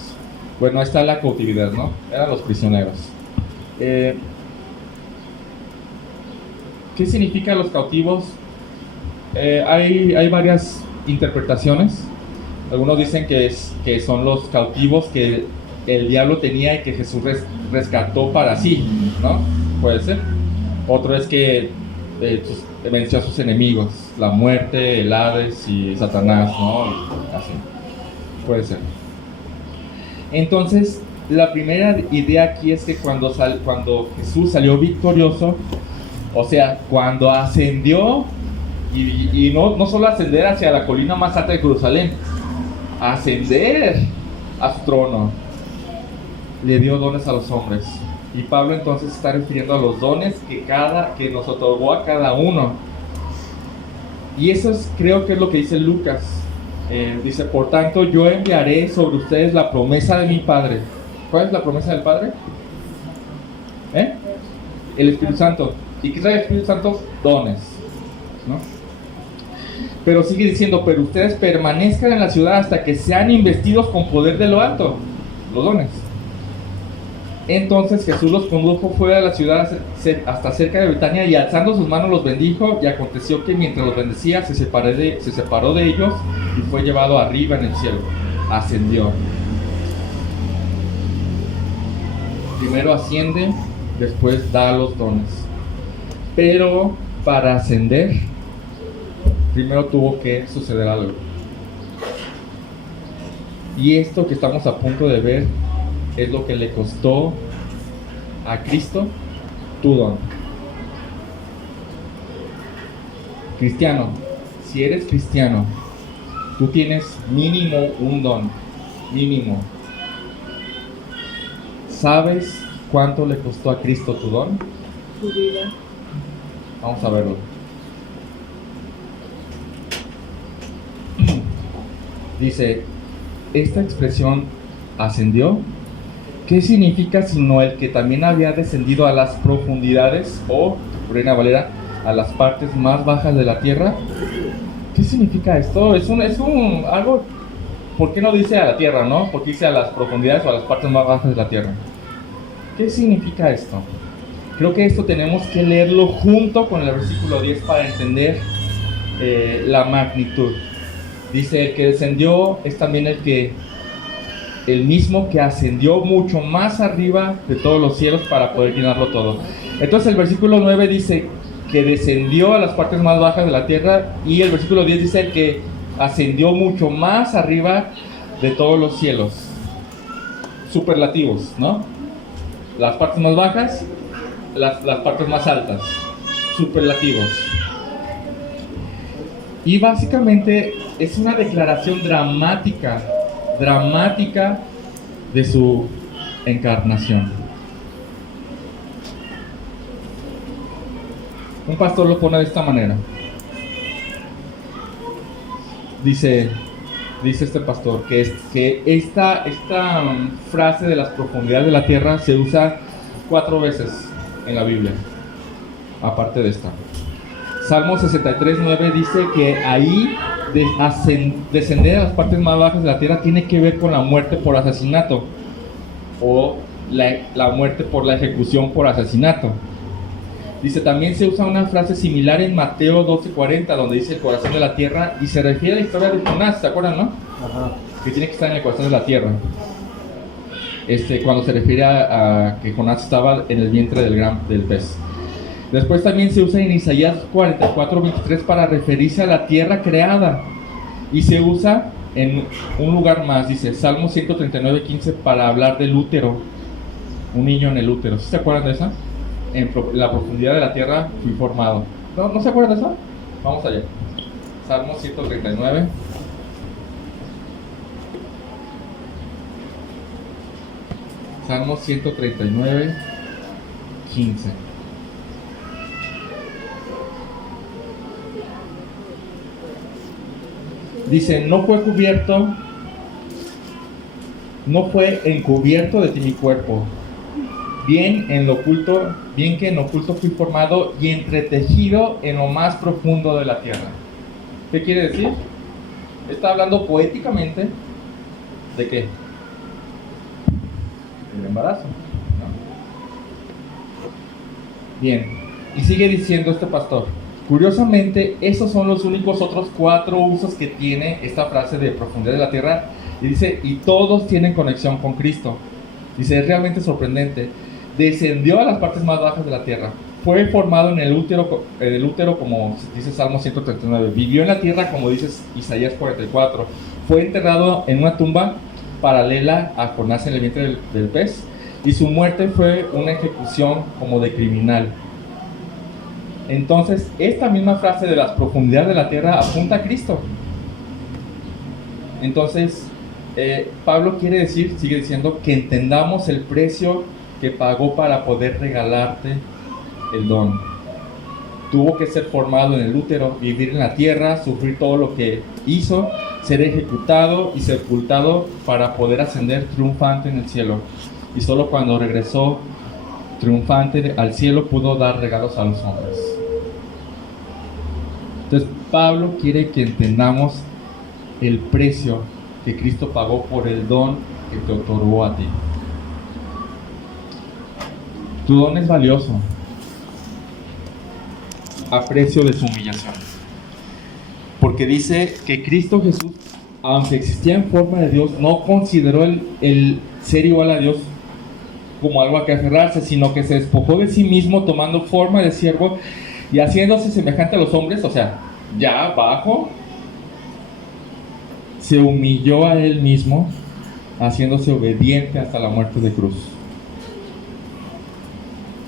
Bueno, ahí está la cautividad, ¿no? Eran los prisioneros. ¿Qué significan los cautivos? Hay varias interpretaciones. Algunos dicen que son los cautivos que el diablo tenía y que Jesús rescató para sí, ¿no? Puede ser. Otro es que venció a sus enemigos, la muerte, el Hades y Satanás, ¿no? Y así, puede ser. Entonces, la primera idea aquí es que cuando Jesús salió victorioso, o sea, cuando ascendió, y no solo ascender hacia la colina más alta de Jerusalén, ascender a su trono, le dio dones a los hombres. Y Pablo entonces está refiriendo a los dones que nos otorgó a cada uno. Y eso creo que es lo que dice Lucas. Dice, por tanto, yo enviaré sobre ustedes la promesa de mi Padre. ¿Cuál es la promesa del Padre? El Espíritu Santo. ¿Y qué trae el Espíritu Santo? Dones, ¿no? Pero sigue diciendo, pero ustedes permanezcan en la ciudad hasta que sean investidos con poder de lo alto. Los dones. Entonces Jesús los condujo fuera de la ciudad hasta cerca de Betania, y alzando sus manos los bendijo, y aconteció que mientras los bendecía se separó de ellos y fue llevado arriba en el cielo. Ascendió. Primero asciende, después da los dones. Pero para ascender, primero tuvo que suceder algo. Y esto que estamos a punto de ver es lo que le costó a Cristo tu don. Cristiano, si eres cristiano, tú tienes mínimo un don, mínimo. ¿Sabes cuánto le costó a Cristo tu don? Su vida. Vamos a verlo. Dice, esta expresión ascendió, ¿qué significa sino el que también había descendido a las profundidades, o, Reina Valera, a las partes más bajas de la tierra? ¿Qué significa esto? Es algo, ¿por qué no dice a la tierra, no? ¿Por qué dice a las profundidades o a las partes más bajas de la tierra? ¿Qué significa esto? Creo que esto tenemos que leerlo junto con el versículo 10 para entender la magnitud. Dice, el que descendió es también el mismo que ascendió mucho más arriba de todos los cielos para poder llenarlo todo. Entonces el versículo 9 dice que descendió a las partes más bajas de la tierra, y el versículo 10 dice que ascendió mucho más arriba de todos los cielos. Superlativos, ¿no? Las partes más bajas, las partes más altas. Superlativos. Y básicamente es una declaración dramática de su encarnación. Un pastor lo pone de esta manera. Dice este pastor que esta frase de las profundidades de la tierra se usa 4 veces en la Biblia, aparte de esta. Salmo 63:9 dice que ahí descender a las partes más bajas de la tierra tiene que ver con la muerte por asesinato, o la muerte por la ejecución por asesinato. Dice, también se usa una frase similar en Mateo 12:40, donde dice el corazón de la tierra, y se refiere a la historia de Jonás, ¿se acuerdan, no? Ajá. Que tiene que estar en el corazón de la tierra. Cuando se refiere a que Jonás estaba en el vientre del pez. Después también se usa en Isaías 44:23 para referirse a la tierra creada. Y se usa en un lugar más, dice Salmo 139:15, para hablar del útero. Un niño en el útero. ¿Sí se acuerdan de esa? En la profundidad de la tierra fui formado. ¿No se acuerdan de eso? Vamos allá. Salmo 139. Salmo 139:15. Dice, no fue encubierto de ti mi cuerpo, bien que en oculto fui formado y entretejido en lo más profundo de la tierra. ¿Qué quiere decir? Está hablando poéticamente ¿de qué? El embarazo. No. Bien, y sigue diciendo este pastor. Curiosamente, esos son los únicos otros 4 usos que tiene esta frase de profundidad de la tierra. Y dice, y todos tienen conexión con Cristo. Dice, es realmente sorprendente. Descendió a las partes más bajas de la tierra. fue formado en el útero, como dice Salmo 139. Vivió en la tierra, como dice Isaías 44. Fue enterrado en una tumba paralela a Jonás en el vientre del pez. Y su muerte fue una ejecución como de criminal. Entonces, esta misma frase de las profundidades de la tierra apunta a Cristo. Entonces, Pablo sigue diciendo que entendamos el precio que pagó para poder regalarte el don. Tuvo que ser formado en el útero, vivir en la tierra, sufrir todo lo que hizo, ser ejecutado y sepultado para poder ascender triunfante en el cielo. Y solo cuando regresó triunfante al cielo pudo dar regalos a los hombres. Entonces Pablo quiere que entendamos el precio que Cristo pagó por el don que te otorgó a ti. Tu don es valioso a precio de su humillación, porque dice que Cristo Jesús, aunque existía en forma de Dios, no consideró el ser igual a Dios como algo a que aferrarse, sino que se despojó de sí mismo, tomando forma de siervo y haciéndose semejante a los hombres. O sea, ya bajo, se humilló a él mismo, haciéndose obediente hasta la muerte de cruz.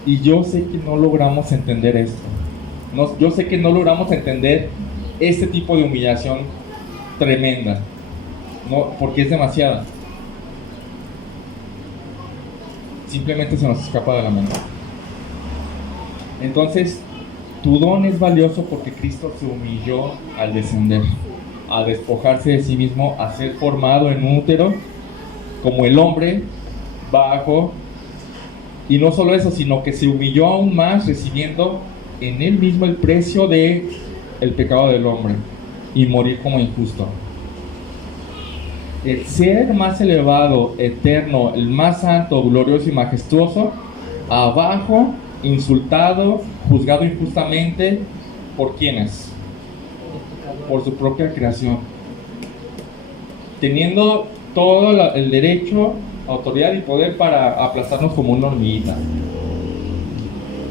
Y yo sé que no logramos entender esto. Yo sé que no logramos entender este tipo de humillación tremenda, porque es demasiada. Simplemente se nos escapa de la mente. Entonces, tu don es valioso porque Cristo se humilló al descender, a despojarse de sí mismo, a ser formado en un útero como el hombre bajo. Y no solo eso, sino que se humilló aún más, recibiendo en él mismo el precio de el pecado del hombre y morir como injusto. El ser más elevado, eterno, el más santo, glorioso y majestuoso, abajo, insultado, juzgado injustamente, ¿por quiénes? Por su propia creación, teniendo todo el derecho, autoridad y poder para aplastarnos como una hormiguita.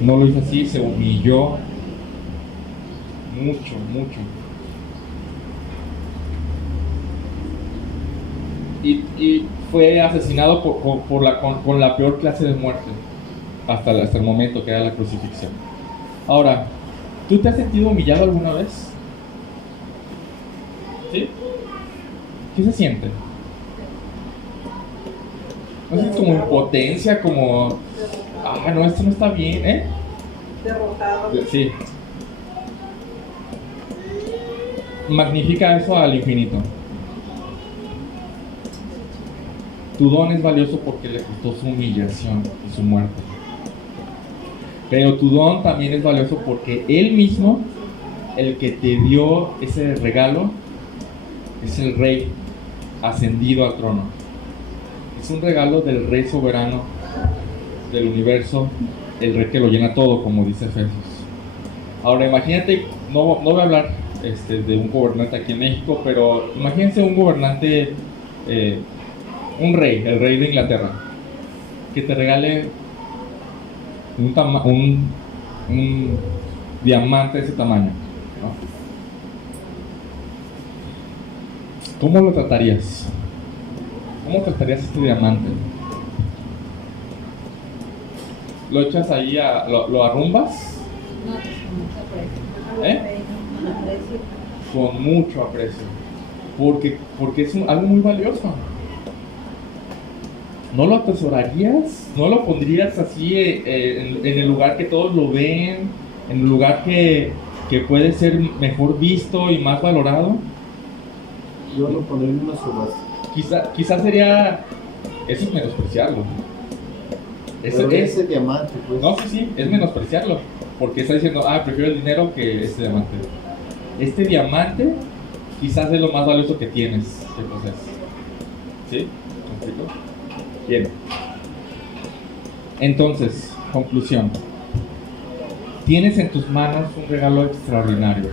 No lo hizo así, se humilló mucho. Y fue asesinado con la peor clase de muerte hasta el momento que era la crucifixión. Ahora, ¿tú te has sentido humillado alguna vez? ¿Sí? ¿Qué se siente? ¿No es como impotencia, como no, esto no está bien, Derrotado. Sí. Magnifica eso al infinito. Tu don es valioso porque le costó su humillación y su muerte. Pero tu don también es valioso porque Él mismo, el que te dio ese regalo, es el Rey ascendido al trono. Es un regalo del Rey soberano del universo, el Rey que lo llena todo, como dice Efesios. Ahora imagínate, no voy a hablar de un gobernante aquí en México, pero imagínense un gobernante, un rey, el rey de Inglaterra, que te regale un diamante de ese tamaño, ¿no? ¿Cómo lo tratarías? ¿Cómo tratarías este diamante? ¿Lo echas ahí, lo arrumbas? No, pues con mucho aprecio. Con mucho aprecio. Porque es algo muy valioso. ¿No lo atesorarías? ¿No lo pondrías así en el lugar que todos lo ven? ¿En el lugar que puede ser mejor visto y más valorado? Yo lo pondría en una subasta. Quizás sería... Eso es menospreciarlo. Ese diamante, pues. No, sí, es menospreciarlo. Porque está diciendo, prefiero el dinero que este diamante. Este diamante quizás es lo más valioso que tienes, que posees. ¿Sí? ¿Me explico? Bien. Entonces, conclusión. Tienes en tus manos un regalo extraordinario.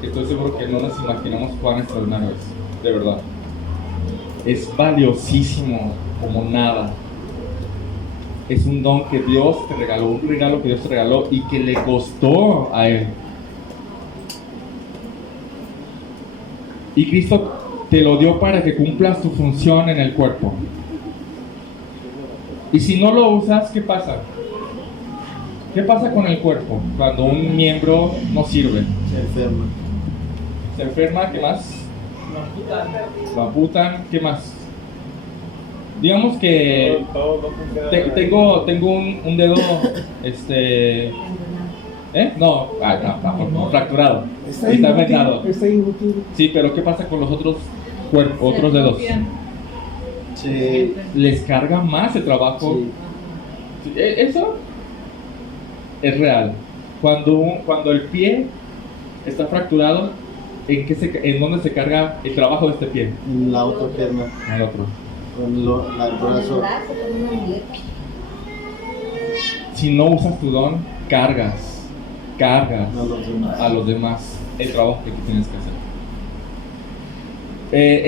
Estoy seguro que no nos imaginamos cuán extraordinario es, de verdad. Es valiosísimo como nada. es un don que Dios te regaló, un regalo que Dios te regaló y que le costó a Él. Y Cristo te lo dio para que cumplas tu función en el cuerpo. Y si no lo usas, ¿qué pasa? ¿Qué pasa con el cuerpo cuando un miembro no sirve? Se enferma. ¿Se enferma? ¿Qué más? Lo amputan. ¿Qué más? Digamos que tengo un dedo, no, fracturado. Está envenenado. Está inútil. Sí, pero ¿qué pasa con los otros otros dedos? Sí. Les carga más el trabajo. Sí. Eso es real. Cuando el pie está fracturado, ¿en dónde se carga el trabajo de este pie? En la otra pierna. En el otro. Con el brazo. con una muleta. Si no usas tu don, cargas No, los demás. a los demás el trabajo que tienes que hacer.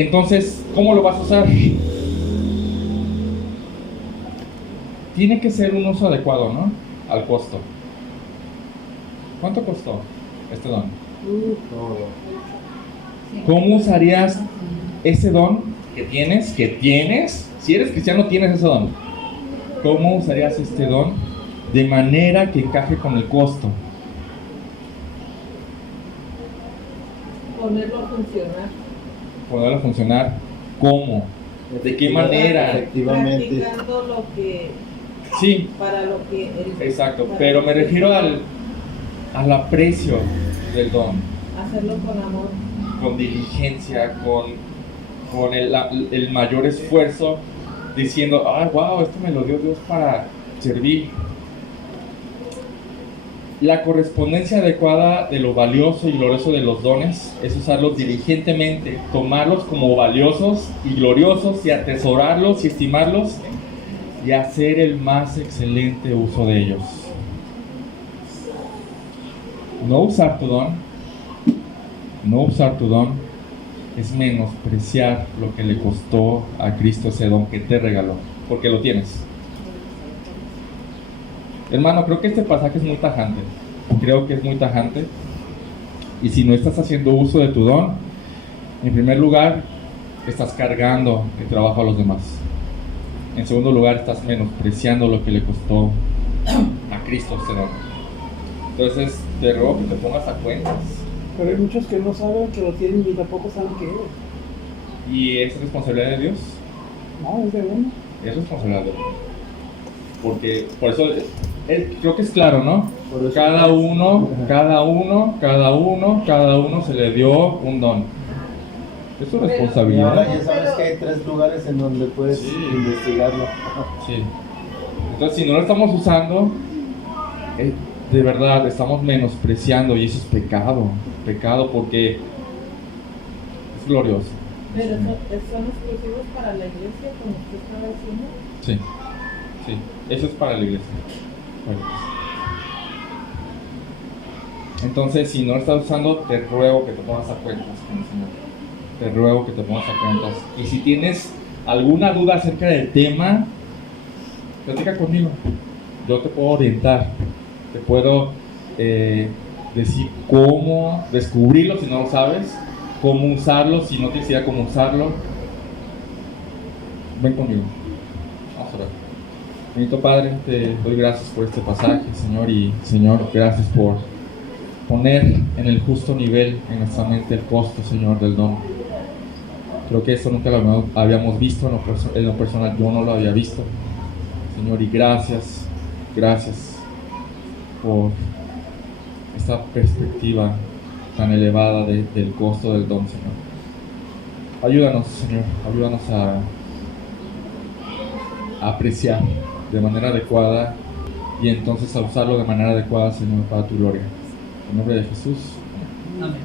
Entonces, ¿cómo lo vas a usar? Tiene que ser un uso adecuado, ¿no? Al costo. ¿Cuánto costó este don? Todo. ¿Cómo usarías ese don que tienes? Si eres cristiano, tienes ese don. ¿Cómo usarías este don de manera que encaje con el costo? Ponerlo a funcionar. Poderlo funcionar. ¿Cómo? ¿De qué manera? Efectivamente. Practicando lo que, Sí, para lo que exacto. para Pero lo me que refiero sirve. al aprecio del don. Hacerlo con amor. Con diligencia, con el mayor esfuerzo, diciendo, wow, esto me lo dio Dios para servir. La correspondencia adecuada de lo valioso y glorioso de los dones es usarlos diligentemente, tomarlos como valiosos y gloriosos y atesorarlos y estimarlos y hacer el más excelente uso de ellos. No usar tu don es menospreciar lo que le costó a Cristo ese don que te regaló, porque lo tienes. Hermano, creo que este pasaje es muy tajante. Creo que es muy tajante. Y si no estás haciendo uso de tu don, en primer lugar, estás cargando el trabajo a los demás. En segundo lugar, estás menospreciando lo que le costó a Cristo este don. Entonces, te ruego que te pongas a cuentas. Pero hay muchos que no saben que lo tienen y tampoco saben qué es. ¿Y es responsabilidad de Dios? No, es de uno. Es responsabilidad de Dios. Porque, por eso, creo que es claro, ¿no? Por eso- Cada uno se le dio un don. Es su Y ahora responsabilidad. ya sabes que hay 3 lugares en donde puedes Sí. investigarlo. Sí. Entonces, si no lo estamos usando, de verdad estamos menospreciando y eso es pecado. Pecado porque es glorioso. Pero son exclusivos para la iglesia, como usted estaba diciendo. Sí, sí. Eso es para la iglesia. Bueno. Entonces, si no lo estás usando, te ruego que te pongas a cuentas con el Señor. Te ruego que te pongas a cuentas. Y si tienes alguna duda acerca del tema, platica conmigo. Yo te puedo orientar. Te puedo decir cómo descubrirlo si no lo sabes, cómo usarlo si no tienes idea cómo usarlo. Ven conmigo. Vamos a orar. Bendito Padre, te doy gracias por este pasaje, Señor, y Señor, gracias por poner en el justo nivel en nuestra mente el costo, Señor, del don. Creo que esto nunca lo habíamos visto, en lo personal yo no lo había visto, Señor, y gracias por esta perspectiva tan elevada del costo del don, Señor. Ayúdanos, Señor, ayúdanos a apreciar de manera adecuada y entonces a usarlo de manera adecuada, Señor, para tu gloria. En nombre de Jesús. Amén.